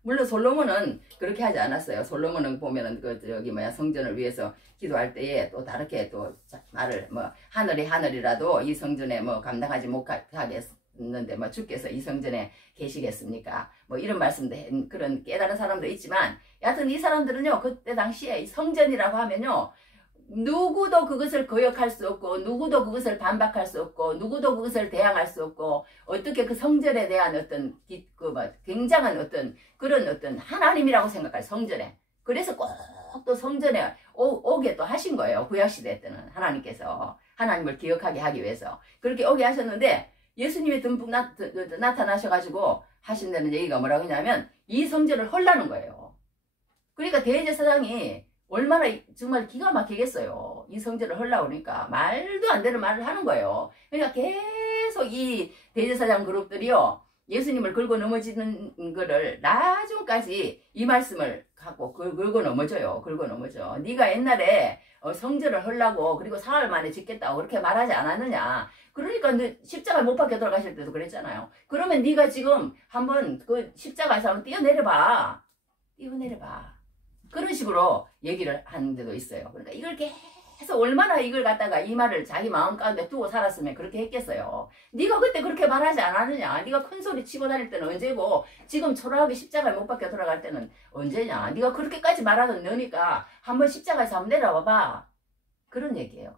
물론 솔로몬은 그렇게 하지 않았어요. 솔로몬은 보면은 성전을 위해서 기도할 때에 또 다르게 또 말을 하늘이라도 이 성전에 감당하지 못하게 있는데 주께서 이 성전에 계시겠습니까? 이런 말씀도 그런 깨달은 사람도 있지만 여하튼 이 사람들은요 그때 당시에 이 성전이라고 하면요 누구도 그것을 거역할 수 없고 누구도 그것을 반박할 수 없고 누구도 그것을 대항할 수 없고 어떻게 그 성전에 대한 어떤 굉장한 어떤 그런 어떤 하나님이라고 생각할 성전에 그래서 꼭 또 성전에 오게 또 하신 거예요. 구약시대 때는 하나님께서 하나님을 기억하게 하기 위해서 그렇게 오게 하셨는데 예수님이 듬뿍 나타나셔가지고 하신다는 얘기가 뭐라고 하냐면 이 성전을 헐라는 거예요. 그러니까 대제사장이 얼마나 정말 기가 막히겠어요. 이 성전을 헐라고 그러니까 말도 안 되는 말을 하는 거예요. 그러니까 계속 이 대제사장 그룹들이요 예수님을 긁고 넘어지는 거를 나중까지 이 말씀을 갖고 긁고 넘어져요. 네가 옛날에 성전을 헐라고 그리고 사흘 만에 짓겠다고 그렇게 말하지 않았느냐. 그러니까 십자가에 못 박혀 돌아가실 때도 그랬잖아요. 그러면 네가 지금 한번 그 십자가에서 한번 뛰어내려봐. 그런 식으로 얘기를 하는 데도 있어요. 그러니까 이걸 계속 얼마나 이걸 갖다가 이 말을 자기 마음 가운데 두고 살았으면 그렇게 했겠어요. 네가 그때 그렇게 말하지 않았느냐. 네가 큰 소리 치고 다닐 때는 언제고 지금 초라하게 십자가에 못 박혀 돌아갈 때는 언제냐. 네가 그렇게까지 말하던 너니까 한번 십자가에서 한번 내려와봐. 그런 얘기예요.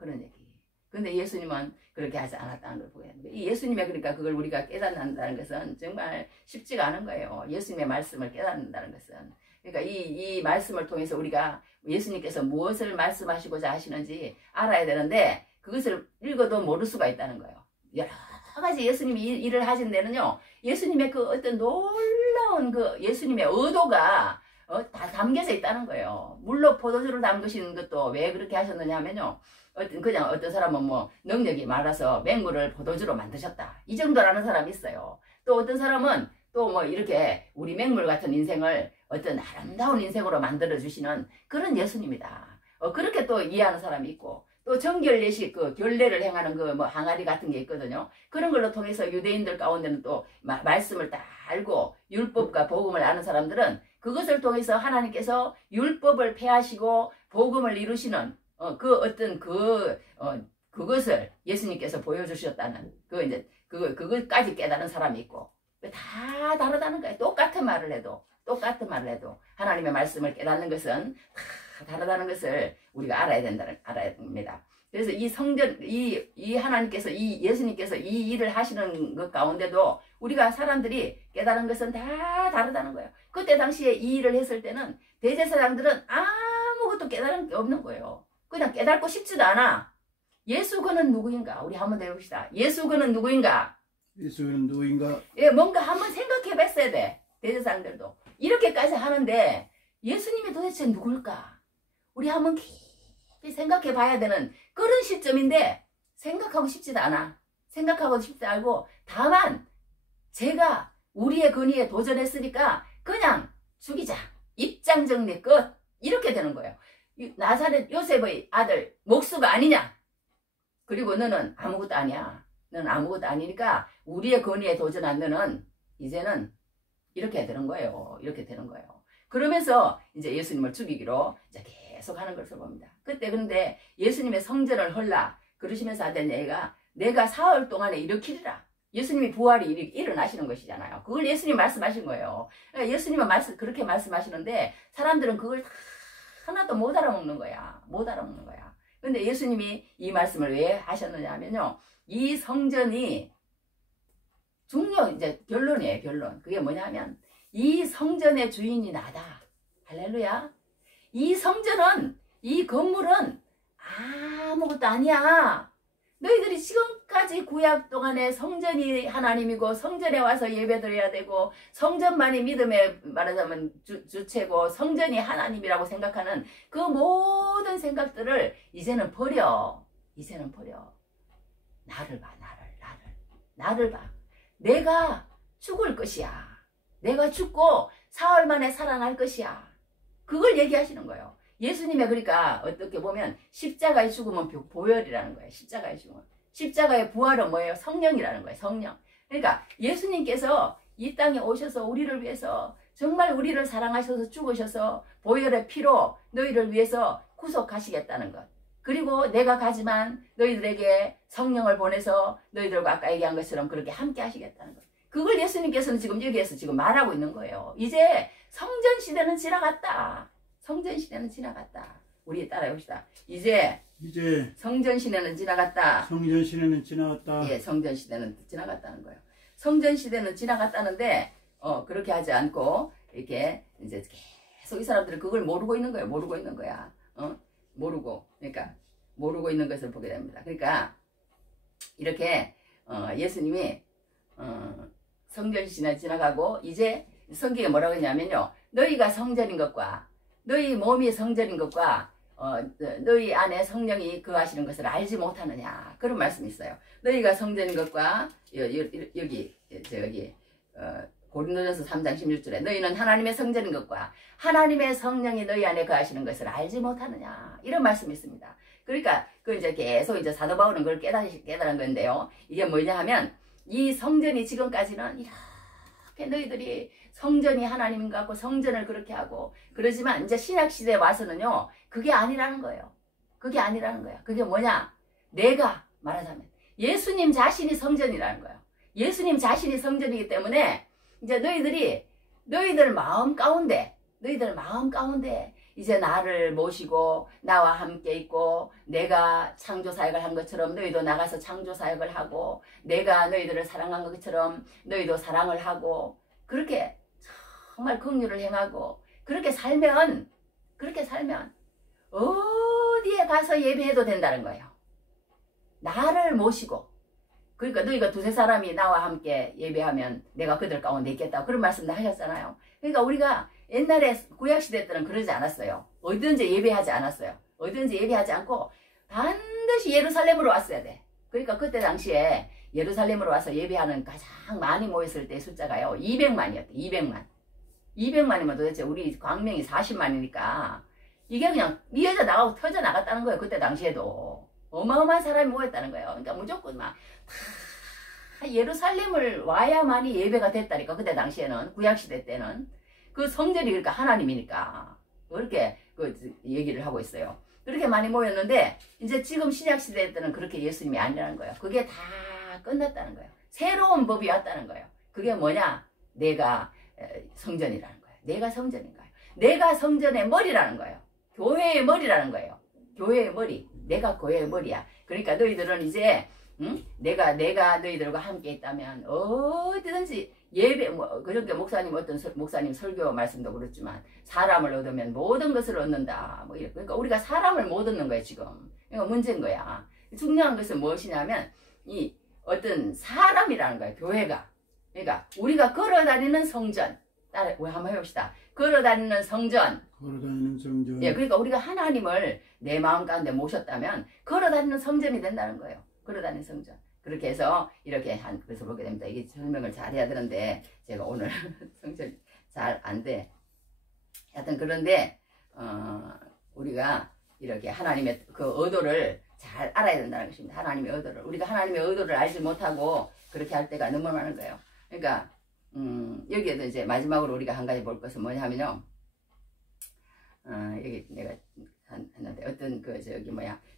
근데 예수님은 그렇게 하지 않았다는 걸 보게 됩니다. 이 예수님의 그러니까 그걸 우리가 깨닫는다는 것은 정말 쉽지가 않은 거예요. 예수님의 말씀을 깨닫는다는 것은 그러니까 이 말씀을 통해서 우리가 예수님께서 무엇을 말씀하시고자 하시는지 알아야 되는데 그것을 읽어도 모를 수가 있다는 거예요. 여러 가지 예수님이 일을 하신 데는요, 예수님의 그 어떤 놀라운 그 예수님의 의도가 다 담겨져 있다는 거예요. 물로 포도주를 담그시는 것도 왜 그렇게 하셨느냐 하면요, 그냥 어떤 사람은 뭐 능력이 많아서 맹물을 포도주로 만드셨다, 이 정도라는 사람이 있어요. 또 어떤 사람은 또 뭐 이렇게 우리 맹물 같은 인생을 어떤 아름다운 인생으로 만들어 주시는 그런 예수님이다, 그렇게 또 이해하는 사람이 있고, 또 정결 예식 그 결례를 행하는 그 뭐 항아리 같은 게 있거든요. 그런 걸로 통해서 유대인들 가운데는 또 말씀을 다 알고 율법과 복음을 아는 사람들은 그것을 통해서 하나님께서 율법을 폐하시고 복음을 이루시는 그 어떤 그것을 예수님께서 보여주셨다는 그것까지 깨달은 사람이 있고, 다 다르다는 거예요. 똑같은 말을 해도 하나님의 말씀을 깨닫는 것은 다 다르다는 것을 우리가 알아야 됩니다. 그래서 이 성전, 이 하나님께서, 이 예수님께서 이 일을 하시는 것 가운데도 우리가 사람들이 깨달은 것은 다 다르다는 거예요. 그때 당시에 이 일을 했을 때는 대제사장들은 아무것도 깨달은 게 없는 거예요. 그냥 깨닫고 싶지도 않아. 예수 그는 누구인가? 우리 한번 해봅시다. 예수 그는 누구인가? 예수 그는 누구인가? 예, 뭔가 한번 생각해 봤어야 돼. 대제사장들도. 이렇게까지 하는데 예수님이 도대체 누굴까? 우리 한번 깊이 생각해 봐야 되는 그런 시점인데 생각하고 싶지도 않아. 생각하고 싶지 않고, 다만 제가 우리의 권위에 도전했으니까 그냥 죽이자. 입장 정리 끝. 이렇게 되는 거예요. 나사렛 요셉의 아들 목수가 아니냐? 그리고 너는 아무것도 아니야. 너는 아무것도 아니니까 우리의 권위에 도전한 너는 이제는 이렇게 되는 거예요. 이렇게 되는 거예요. 그러면서 이제 예수님을 죽이기로 이제 계속 하는 것을 봅니다. 그때 근데 예수님의 성전을 헐라 그러시면서 하던 얘기가 내가 사흘 동안에 일으키리라. 예수님이 부활이 일어나시는 것이잖아요. 그걸 예수님이 말씀하신 거예요. 그러니까 예수님은 그렇게 말씀하시는데 사람들은 그걸 다 하나도 못 알아먹는 거야. 못 알아먹는 거야. 근데 예수님이 이 말씀을 왜 하셨느냐 하면요, 이 성전이 이제 결론이에요. 결론. 그게 뭐냐면 이 성전의 주인이 나다. 할렐루야. 이 성전은, 이 건물은 아무것도 아니야. 너희들이 지금까지 구약 동안에 성전이 하나님이고 성전에 와서 예배드려야 되고 성전만이 믿음의 말하자면 주체고 성전이 하나님이라고 생각하는 그 모든 생각들을 이제는 버려. 이제는 버려. 나를 봐. 나를 봐. 내가 죽을 것이야. 내가 죽고 사흘 만에 살아날 것이야. 그걸 얘기하시는 거예요. 예수님의, 그러니까 어떻게 보면 십자가의 죽음은 보혈이라는 거예요. 십자가의 죽음. 십자가의 부활은 뭐예요? 성령이라는 거예요. 성령. 그러니까 예수님께서 이 땅에 오셔서 우리를 위해서 정말 우리를 사랑하셔서 죽으셔서 보혈의 피로 너희를 위해서 구속하시겠다는 것. 그리고 내가 가지만 너희들에게 성령을 보내서 너희들과 아까 얘기한 것처럼 그렇게 함께 하시겠다는 것. 그걸 예수님께서는 지금 여기에서 지금 말하고 있는 거예요. 이제 성전 시대는 지나갔다. 성전 시대는 지나갔다. 우리 따라해 봅시다. 이제 성전 시대는 지나갔다. 성전 시대는 지나갔다. 예, 성전 시대는 지나갔다는 거예요. 성전 시대는 지나갔다는데 그렇게 하지 않고 이렇게 이제 계속 이 사람들은 그걸 모르고 있는 거예요. 모르고 있는 거야. 모르고, 그러니까 모르고 있는 것을 보게 됩니다. 그러니까 이렇게 예수님이 성전 시대는 지나가고 이제 성경에 뭐라고 했냐면요, 너희가 성전인 것과 너희 몸이 성전인 것과 너희 안에 성령이 거하시는 것을 알지 못하느냐, 그런 말씀이 있어요. 너희가 성전인 것과 여기 고린도전서 3장 16절에 너희는 하나님의 성전인 것과 하나님의 성령이 너희 안에 거하시는 것을 알지 못하느냐, 이런 말씀이 있습니다. 그러니까 그 이제 계속 이제 사도 바울은 그걸 깨달은 건데요. 이게 뭐냐 하면 이 성전이 지금까지는 이렇게 너희들이 성전이 하나님인 것 같고 성전을 그렇게 하고 그러지만 이제 신약시대에 와서는요, 그게 아니라는 거예요. 그게 아니라는 거야. 그게 뭐냐? 내가 말하자면 예수님 자신이 성전이라는 거예요. 예수님 자신이 성전이기 때문에 이제 너희들 마음 가운데 이제 나를 모시고 나와 함께 있고 내가 창조사역을 한 것처럼 너희도 나가서 창조사역을 하고 내가 너희들을 사랑한 것처럼 너희도 사랑을 하고 그렇게 정말 긍휼을 행하고 그렇게 살면 어디에 가서 예배해도 된다는 거예요. 나를 모시고. 그러니까 너희가 두세 사람이 나와 함께 예배하면 내가 그들 가운데 있겠다고 그런 말씀도 하셨잖아요. 그러니까 우리가 옛날에 구약시대 때는 그러지 않았어요. 어디든지 예배하지 않았어요. 어디든지 예배하지 않고 반드시 예루살렘으로 왔어야 돼. 그러니까 그때 당시에 예루살렘으로 와서 예배하는 가장 많이 모였을 때 숫자가요 200만이었대. 200만이면 도대체 우리 광명이 40만이니까 이게 그냥 미어져 나가고 터져 나갔다는 거예요. 그때 당시에도 어마어마한 사람이 모였다는 거예요. 그러니까 무조건 막 다 예루살렘을 와야만이 예배가 됐다니까. 그때 당시에는 구약시대 때는 그 성전이 그러니까 하나님이니까 그렇게 그 얘기를 하고 있어요. 그렇게 많이 모였는데 이제 지금 신약시대 때는 그렇게 예수님이 아니라는 거예요. 그게 다 끝났다는 거예요. 새로운 법이 왔다는 거예요. 그게 뭐냐? 내가 성전이라는 거예요. 내가 성전인 거예요. 내가 성전의 머리라는 거예요. 교회의 머리라는 거예요. 교회의 머리. 내가 교회의 머리야. 그러니까 너희들은 이제 내가 너희들과 함께 있다면 어디든지 예배 그렇게 어떤 목사님 설교 말씀도 그렇지만 사람을 얻으면 모든 것을 얻는다. 뭐 이렇게. 그러니까 우리가 사람을 못 얻는 거예요 지금. 그러니까 문제인 거야. 중요한 것은 무엇이냐면 이 어떤 사람이라는 거예요. 교회가. 그러니까 우리가 걸어다니는 성전. 따라 한번 해봅시다. 걸어다니는 성전. 예, 그러니까 우리가 하나님을 내 마음 가운데 모셨다면 걸어다니는 성전이 된다는 거예요. 걸어다니는 성전. 그렇게 해서 이렇게 그래서 보게 됩니다. 이게 설명을 잘 해야 되는데 제가 오늘 성전 잘 안 돼. 하여튼 그런데 우리가 이렇게 하나님의 그 의도를 잘 알아야 된다는 것입니다. 하나님의 의도를. 우리가 하나님의 의도를 알지 못하고 그렇게 할 때가 너무 많은 거예요. 그러니까 여기에도 이제 마지막으로 우리가 한 가지 볼 것은 뭐냐면요. 여기 내가 했는데 어떤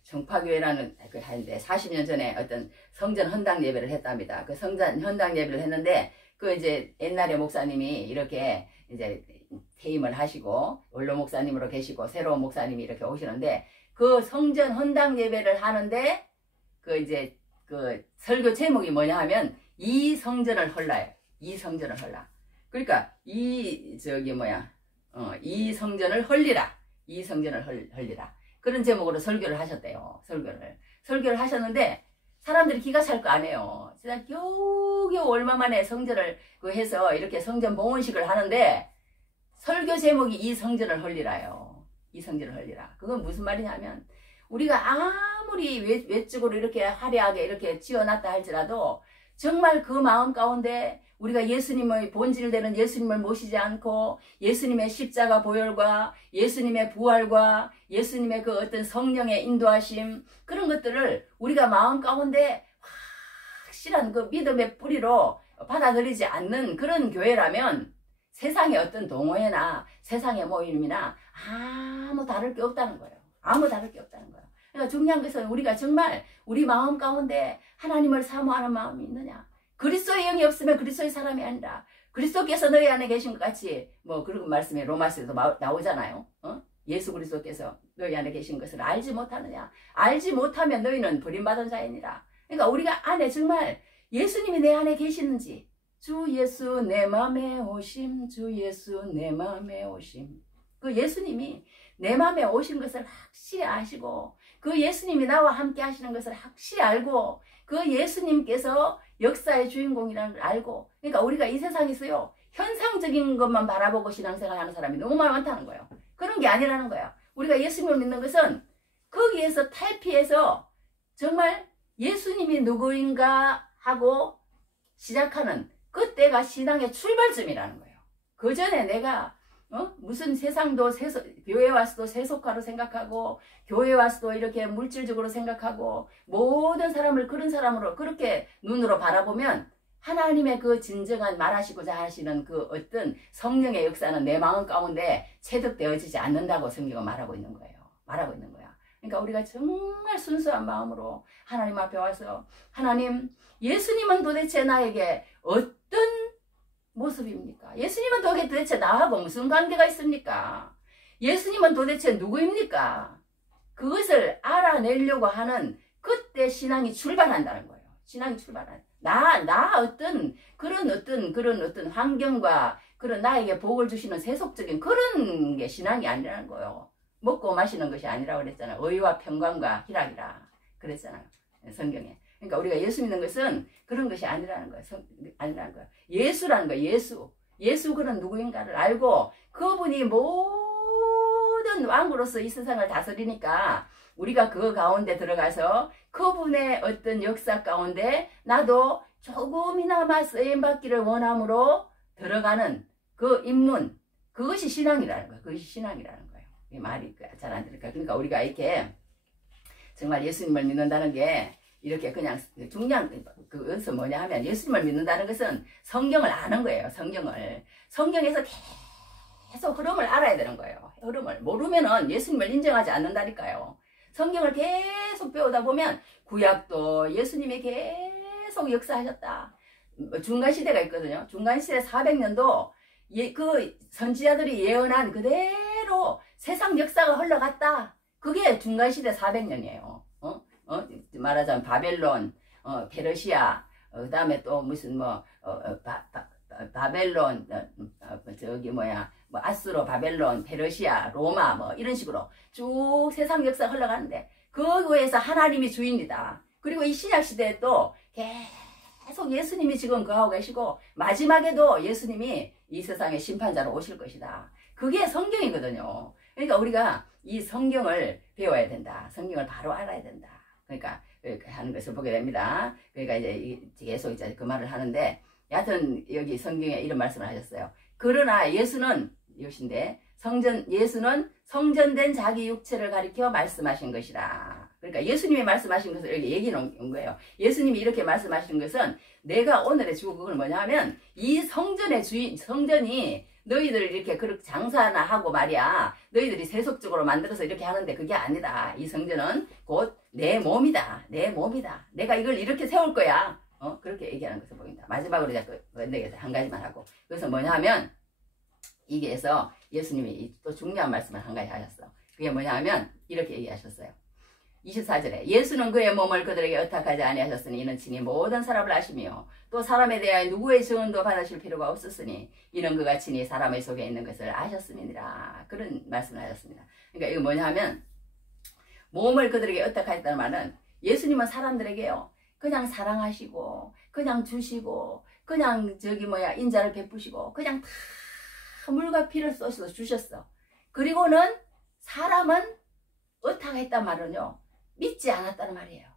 정파교회라는 그 하는데 40년 전에 어떤 성전 헌당 예배를 했답니다. 그 성전 헌당 예배를 했는데 그 이제 옛날에 목사님이 이렇게 이제 퇴임을 하시고 원로 목사님으로 계시고 새로운 목사님이 이렇게 오시는데 그 성전 헌당 예배를 하는데 그 이제 그 설교 제목이 뭐냐 하면 이 성전을 헐라요. 이 성전을 헐라. 그러니까 이 성전을 헐리라. 이 성전을 헐리라. 그런 제목으로 설교를 하셨대요. 설교를 하셨는데 사람들이 기가 찰 거 아니에요. 진짜 겨우겨우 얼마 만에 성전을 해서 이렇게 성전 봉헌식을 하는데 설교 제목이 이 성전을 헐리라요. 이 성전을 헐리라. 그건 무슨 말이냐면 우리가 아무리 외적으로 이렇게 화려하게 이렇게 지어놨다 할지라도 정말 그 마음 가운데 우리가 예수님의 본질 되는 예수님을 모시지 않고 예수님의 십자가 보혈과 예수님의 부활과 예수님의 그 어떤 성령의 인도하심 그런 것들을 우리가 마음 가운데 확실한 그 믿음의 뿌리로 받아들이지 않는 그런 교회라면 세상의 어떤 동호회나 세상의 모임이나 아무 다를 게 없다는 거예요. 아무 다를 게 없다는 거예요. 그러니까 중요한 것은 우리가 정말 우리 마음 가운데 하나님을 사모하는 마음이 있느냐. 그리스도의 영이 없으면 그리스도의 사람이 아니라 그리스도께서 너희 안에 계신 것 같이 뭐 그런 말씀이 로마서에도 나오잖아요. 예수 그리스도께서 너희 안에 계신 것을 알지 못하느냐. 알지 못하면 너희는 버림받은 자이니라. 그러니까 우리가 안에 정말 예수님이 내 안에 계시는지 주 예수 내 맘에 오심 주 예수 내 맘에 오심 그 예수님이 내 맘에 오신 것을 확실히 아시고 그 예수님이 나와 함께 하시는 것을 확실히 알고 그 예수님께서 역사의 주인공이라는 걸 알고 그러니까 우리가 이 세상에서요 현상적인 것만 바라보고 신앙생활하는 사람이 너무 많다는 거예요. 그런 게 아니라는 거예요. 우리가 예수님을 믿는 것은 거기에서 탈피해서 정말 예수님이 누구인가 하고 시작하는 그때가 신앙의 출발점이라는 거예요. 그 전에 내가 무슨 세상도 교회 와서도 세속화로 생각하고 교회 와서도 이렇게 물질적으로 생각하고 모든 사람을 그런 사람으로 그렇게 눈으로 바라보면 하나님의 그 진정한 말하시고자 하시는 그 어떤 성령의 역사는 내 마음 가운데 체득되어지지 않는다고 성경은 말하고 있는 거예요. 말하고 있는 거야. 그러니까 우리가 정말 순수한 마음으로 하나님 앞에 와서 하나님 예수님은 도대체 나에게 어떤 모습입니까? 예수님은 도대체 나하고 무슨 관계가 있습니까? 예수님은 도대체 누구입니까? 그것을 알아내려고 하는 그때 신앙이 출발한다는 거예요. 신앙이 출발한. 그런 어떤 환경과 그런 나에게 복을 주시는 세속적인 그런 게 신앙이 아니라는 거예요. 먹고 마시는 것이 아니라고 그랬잖아요. 의와 평강과 희락이라 그랬잖아요. 성경에. 그러니까 우리가 예수 믿는 것은 그런 것이 아니라는 거예요. 아니라는 거예요. 예수라는 거예요. 예수 그런 누구인가를 알고 그분이 모든 왕으로서 이 세상을 다스리니까 우리가 그 가운데 들어가서 그분의 어떤 역사 가운데 나도 조금이나마 쓰임받기를 원함으로 들어가는 그 입문, 그것이 신앙이라는 거예요. 그것이 신앙이라는 거예요. 이 말이 잘 안 들을까. 그러니까 우리가 이렇게 정말 예수님을 믿는다는 게 이렇게 그냥 중요한 그것은 뭐냐 하면 예수님을 믿는다는 것은 성경을 아는 거예요. 성경에서 계속 흐름을 알아야 되는 거예요. 흐름을 모르면은 예수님을 인정하지 않는다니까요. 성경을 계속 배우다 보면 구약도 예수님이 계속 역사하셨다. 중간시대가 있거든요. 중간시대 400년도 그 선지자들이 예언한 그대로 세상 역사가 흘러갔다. 그게 중간시대 400년이에요. 말하자면 바벨론, 페르시아, 그 다음에 또 무슨 바벨론, 아수로, 바벨론, 페르시아, 로마, 이런 식으로 쭉 세상 역사가 흘러가는데, 그거에서 하나님이 주인이다. 그리고 이 신약시대에 또 계속 예수님이 지금 거하고 계시고, 마지막에도 예수님이 이 세상의 심판자로 오실 것이다. 그게 성경이거든요. 그러니까 우리가 이 성경을 배워야 된다. 성경을 바로 알아야 된다. 그러니까 하는 것을 보게 됩니다. 그러니까 이제 계속 이제 그 말을 하는데, 여하튼 여기 성경에 이런 말씀을 하셨어요. 그러나 예수는 성전된 자기 육체를 가리켜 말씀하신 것이라. 그러니까 예수님이 말씀하신 것을 여기 얘기해 놓은 거예요. 예수님이 이렇게 말씀하신 것은 내가 오늘의 주곡은 뭐냐 하면 이 성전의 성전이 너희들 이렇게 그렇게 장사나 하고 말이야. 너희들이 세속적으로 만들어서 이렇게 하는데 그게 아니다. 이 성전은 곧 내 몸이다. 내 몸이다. 내가 이걸 이렇게 세울 거야. 그렇게 얘기하는 것을 보인다. 마지막으로 한 가지만 하고. 그래서 뭐냐 하면 이게서 예수님이 또 중요한 말씀을 한 가지 하셨어. 그게 뭐냐 하면 이렇게 얘기하셨어요. 24절에 예수는 그의 몸을 그들에게 의탁하지 아니하셨으니 이는 친히 모든 사람을 아시며 또 사람에 대하여 누구의 증언도 받으실 필요가 없었으니 이는 그가 친히 사람의 속에 있는 것을 아셨음이니라. 그런 말씀을 하셨습니다. 그러니까 이거 뭐냐 하면 몸을 그들에게 의탁하셨다는 말은 예수님은 사람들에게요 그냥 사랑하시고 그냥 주시고 그냥 인자를 베푸시고 그냥 다 물과 피를 쏟아서 주셨어. 그리고는 사람은 의탁했단 말은요 믿지 않았다는 말이에요.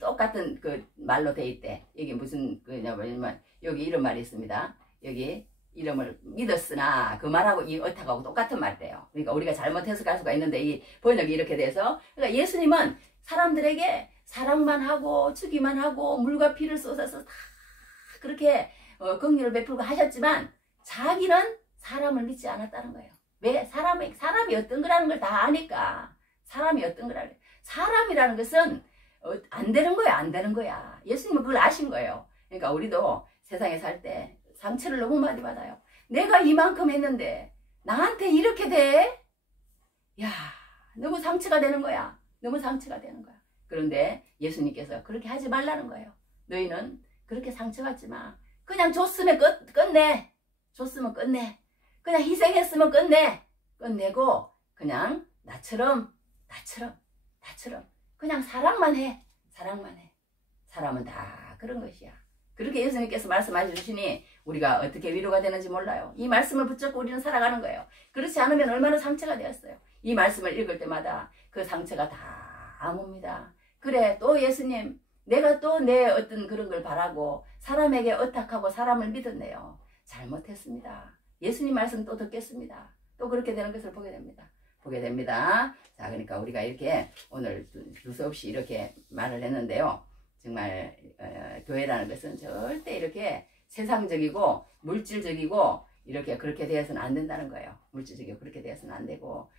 똑같은 그 말로 돼 있대. 여기 무슨 뭐냐면 여기 이런 말이 있습니다. 여기 이름을 믿었으나 그 말하고 이 의탁하고 똑같은 말이래요. 그러니까 우리가 잘못 해석할 수가 있는데 이 번역이 이렇게 돼서 그러니까 예수님은 사람들에게 사랑만 하고 주기만 하고 물과 피를 쏟아서 다 그렇게 긍휼을 베풀고 하셨지만 자기는 사람을 믿지 않았다는 거예요. 왜? 사람이 어떤 거라는 걸 다 아니까. 사람이 어떤 거라는 거예요. 사람이라는 것은 안 되는 거야. 안 되는 거야. 예수님은 그걸 아신 거예요. 그러니까 우리도 세상에 살 때 상처를 너무 많이 받아요. 내가 이만큼 했는데 나한테 이렇게 돼? 야, 너무 상처가 되는 거야. 너무 상처가 되는 거야. 그런데 예수님께서 그렇게 하지 말라는 거예요. 너희는 그렇게 상처받지 마. 그냥 줬으면 끝내. 줬으면 끝내. 그냥 희생했으면 끝내고 그냥 나처럼 그냥 사랑만 해. 사람은 다 그런 것이야. 그렇게 예수님께서 말씀하셔 주시니 우리가 어떻게 위로가 되는지 몰라요. 이 말씀을 붙잡고 우리는 살아가는 거예요. 그렇지 않으면 얼마나 상처가 되었어요. 이 말씀을 읽을 때마다 그 상처가 다 아뭅니다. 그래 또 예수님 내가 또 내 어떤 그런 걸 바라고 사람에게 의탁하고 사람을 믿었네요. 잘못했습니다. 예수님 말씀 또 듣겠습니다. 또 그렇게 되는 것을 보게 됩니다. 자, 그러니까 우리가 이렇게 오늘 두서없이 이렇게 말을 했는데요. 정말 교회라는 것은 절대 이렇게 세상적이고 물질적이고 이렇게 그렇게 되어서는 안 된다는 거예요. 물질적이고 그렇게 되어서는 안 되고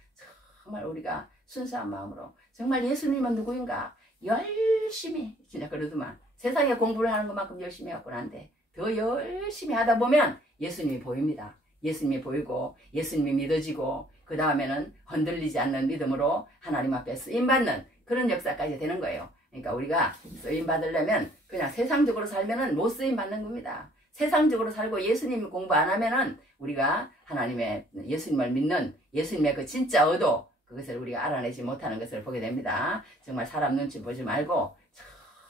정말 우리가 순수한 마음으로 정말 예수님은 누구인가 열심히 진짜 그러더만 세상에 공부를 하는 것만큼 열심히 해갖고는 안 돼. 더 열심히 하다 보면 예수님이 보입니다. 예수님이 보이고 예수님이 믿어지고 그 다음에는 흔들리지 않는 믿음으로 하나님 앞에 쓰임받는 그런 역사까지 되는 거예요. 그러니까 우리가 쓰임받으려면 그냥 세상적으로 살면은 못 쓰임 받는 겁니다. 세상적으로 살고 예수님 공부 안 하면은 우리가 하나님의 예수님을 믿는 예수님의 그 진짜 의도 그것을 우리가 알아내지 못하는 것을 보게 됩니다. 정말 사람 눈치 보지 말고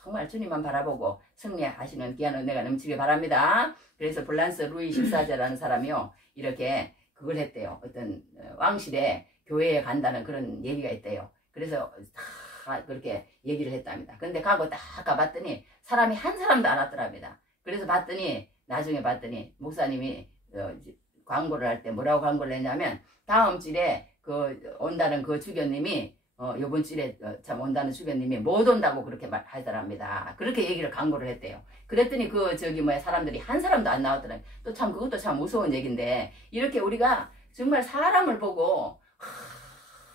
정말 주님만 바라보고 승리하시는 귀한 은혜가 넘치길 바랍니다. 그래서 블란스 루이 14세라는 사람이요 이렇게 그걸 했대요. 어떤 왕실에 교회에 간다는 그런 얘기가 있대요. 그래서 다 그렇게 얘기를 했답니다. 근데 가고 딱 가봤더니 사람이 한 사람도 안 왔더랍니다. 그래서 봤더니 나중에 봤더니 목사님이 광고를 할 때 뭐라고 광고를 했냐면 다음 주에 그 온다는 그 주교님이 요번 주에 참 온다는 주교님이 못 온다고 그렇게 하더랍니다. 그렇게 얘기를 광고를 했대요. 그랬더니 사람들이 한 사람도 안 나왔더라고요. 또 참 그것도 참 무서운 얘기인데 이렇게 우리가 정말 사람을 보고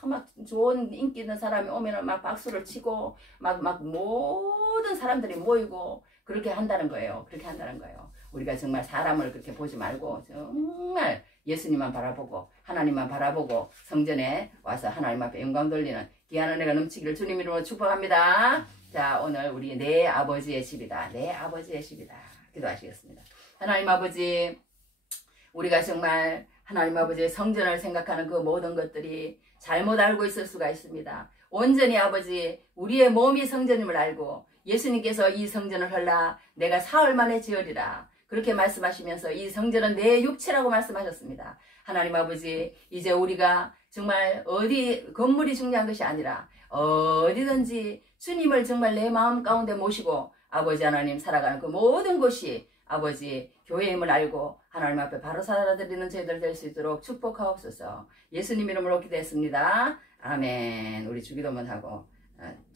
막 좋은 인기 있는 사람이 오면은 막 박수를 치고 막 모든 사람들이 모이고 그렇게 한다는 거예요. 그렇게 한다는 거예요. 우리가 정말 사람을 그렇게 보지 말고 정말 예수님만 바라보고 하나님만 바라보고 성전에 와서 하나님 앞에 영광 돌리는 귀한 은혜가 넘치기를 주님 이름으로 축복합니다. 자, 오늘 우리 내 아버지의 집이다. 내 아버지의 집이다. 기도하시겠습니다. 하나님 아버지, 우리가 정말 하나님 아버지의 성전을 생각하는 그 모든 것들이 잘못 알고 있을 수가 있습니다. 온전히 아버지, 우리의 몸이 성전임을 알고 예수님께서 이 성전을 헐라 내가 사흘 만에 지으리라 그렇게 말씀하시면서 이 성전은 내 육체라고 말씀하셨습니다. 하나님 아버지, 이제 우리가 정말 어디 건물이 중요한 것이 아니라 어디든지 주님을 정말 내 마음 가운데 모시고 아버지 하나님 살아가는 그 모든 곳이 아버지 교회임을 알고 하나님 앞에 바로 살아드리는 저희들 될 수 있도록 축복하옵소서. 예수님 이름으로 기도했습니다. 아멘. 우리 주기도문 하고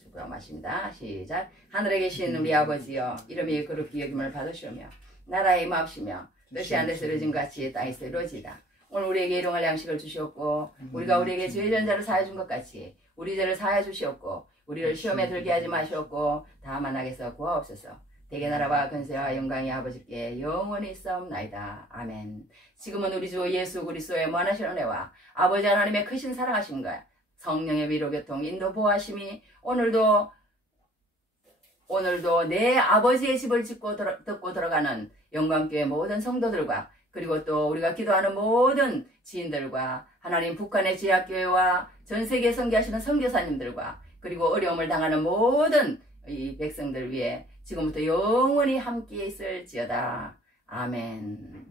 축복하십니다. 시작. 하늘에 계신 우리 아버지여, 이름이 거룩히 여김을 받으시오며 나라의 임하옵시며 뜻이 하늘에서 이루어진 같이 땅에서 이루어지이다. 오늘 우리에게 일용할 양식을 주시옵고 우리가 우리에게 죄 지은 자를 사하여 준 것 같이 우리 죄를 사하여 주시옵고 우리를 시험에 들게 하지 마시옵고 다만 악에서 구하옵소서. 대개 나라와 근세와 영광이 아버지께 영원히 있사옵나이다. 아멘. 지금은 우리 주 예수 그리스도의 무한하신 은혜와 아버지 하나님의 크신 사랑하심과 성령의 위로 교통 인도 보호하심이 오늘도 내 아버지의 집을 듣고 들어가는 영광교회 모든 성도들과 그리고 또 우리가 기도하는 모든 지인들과 하나님 북한의 지하교회와 전세계 선교하시는 선교사님들과 그리고 어려움을 당하는 모든 이 백성들 위해 지금부터 영원히 함께 있을지어다. 아멘.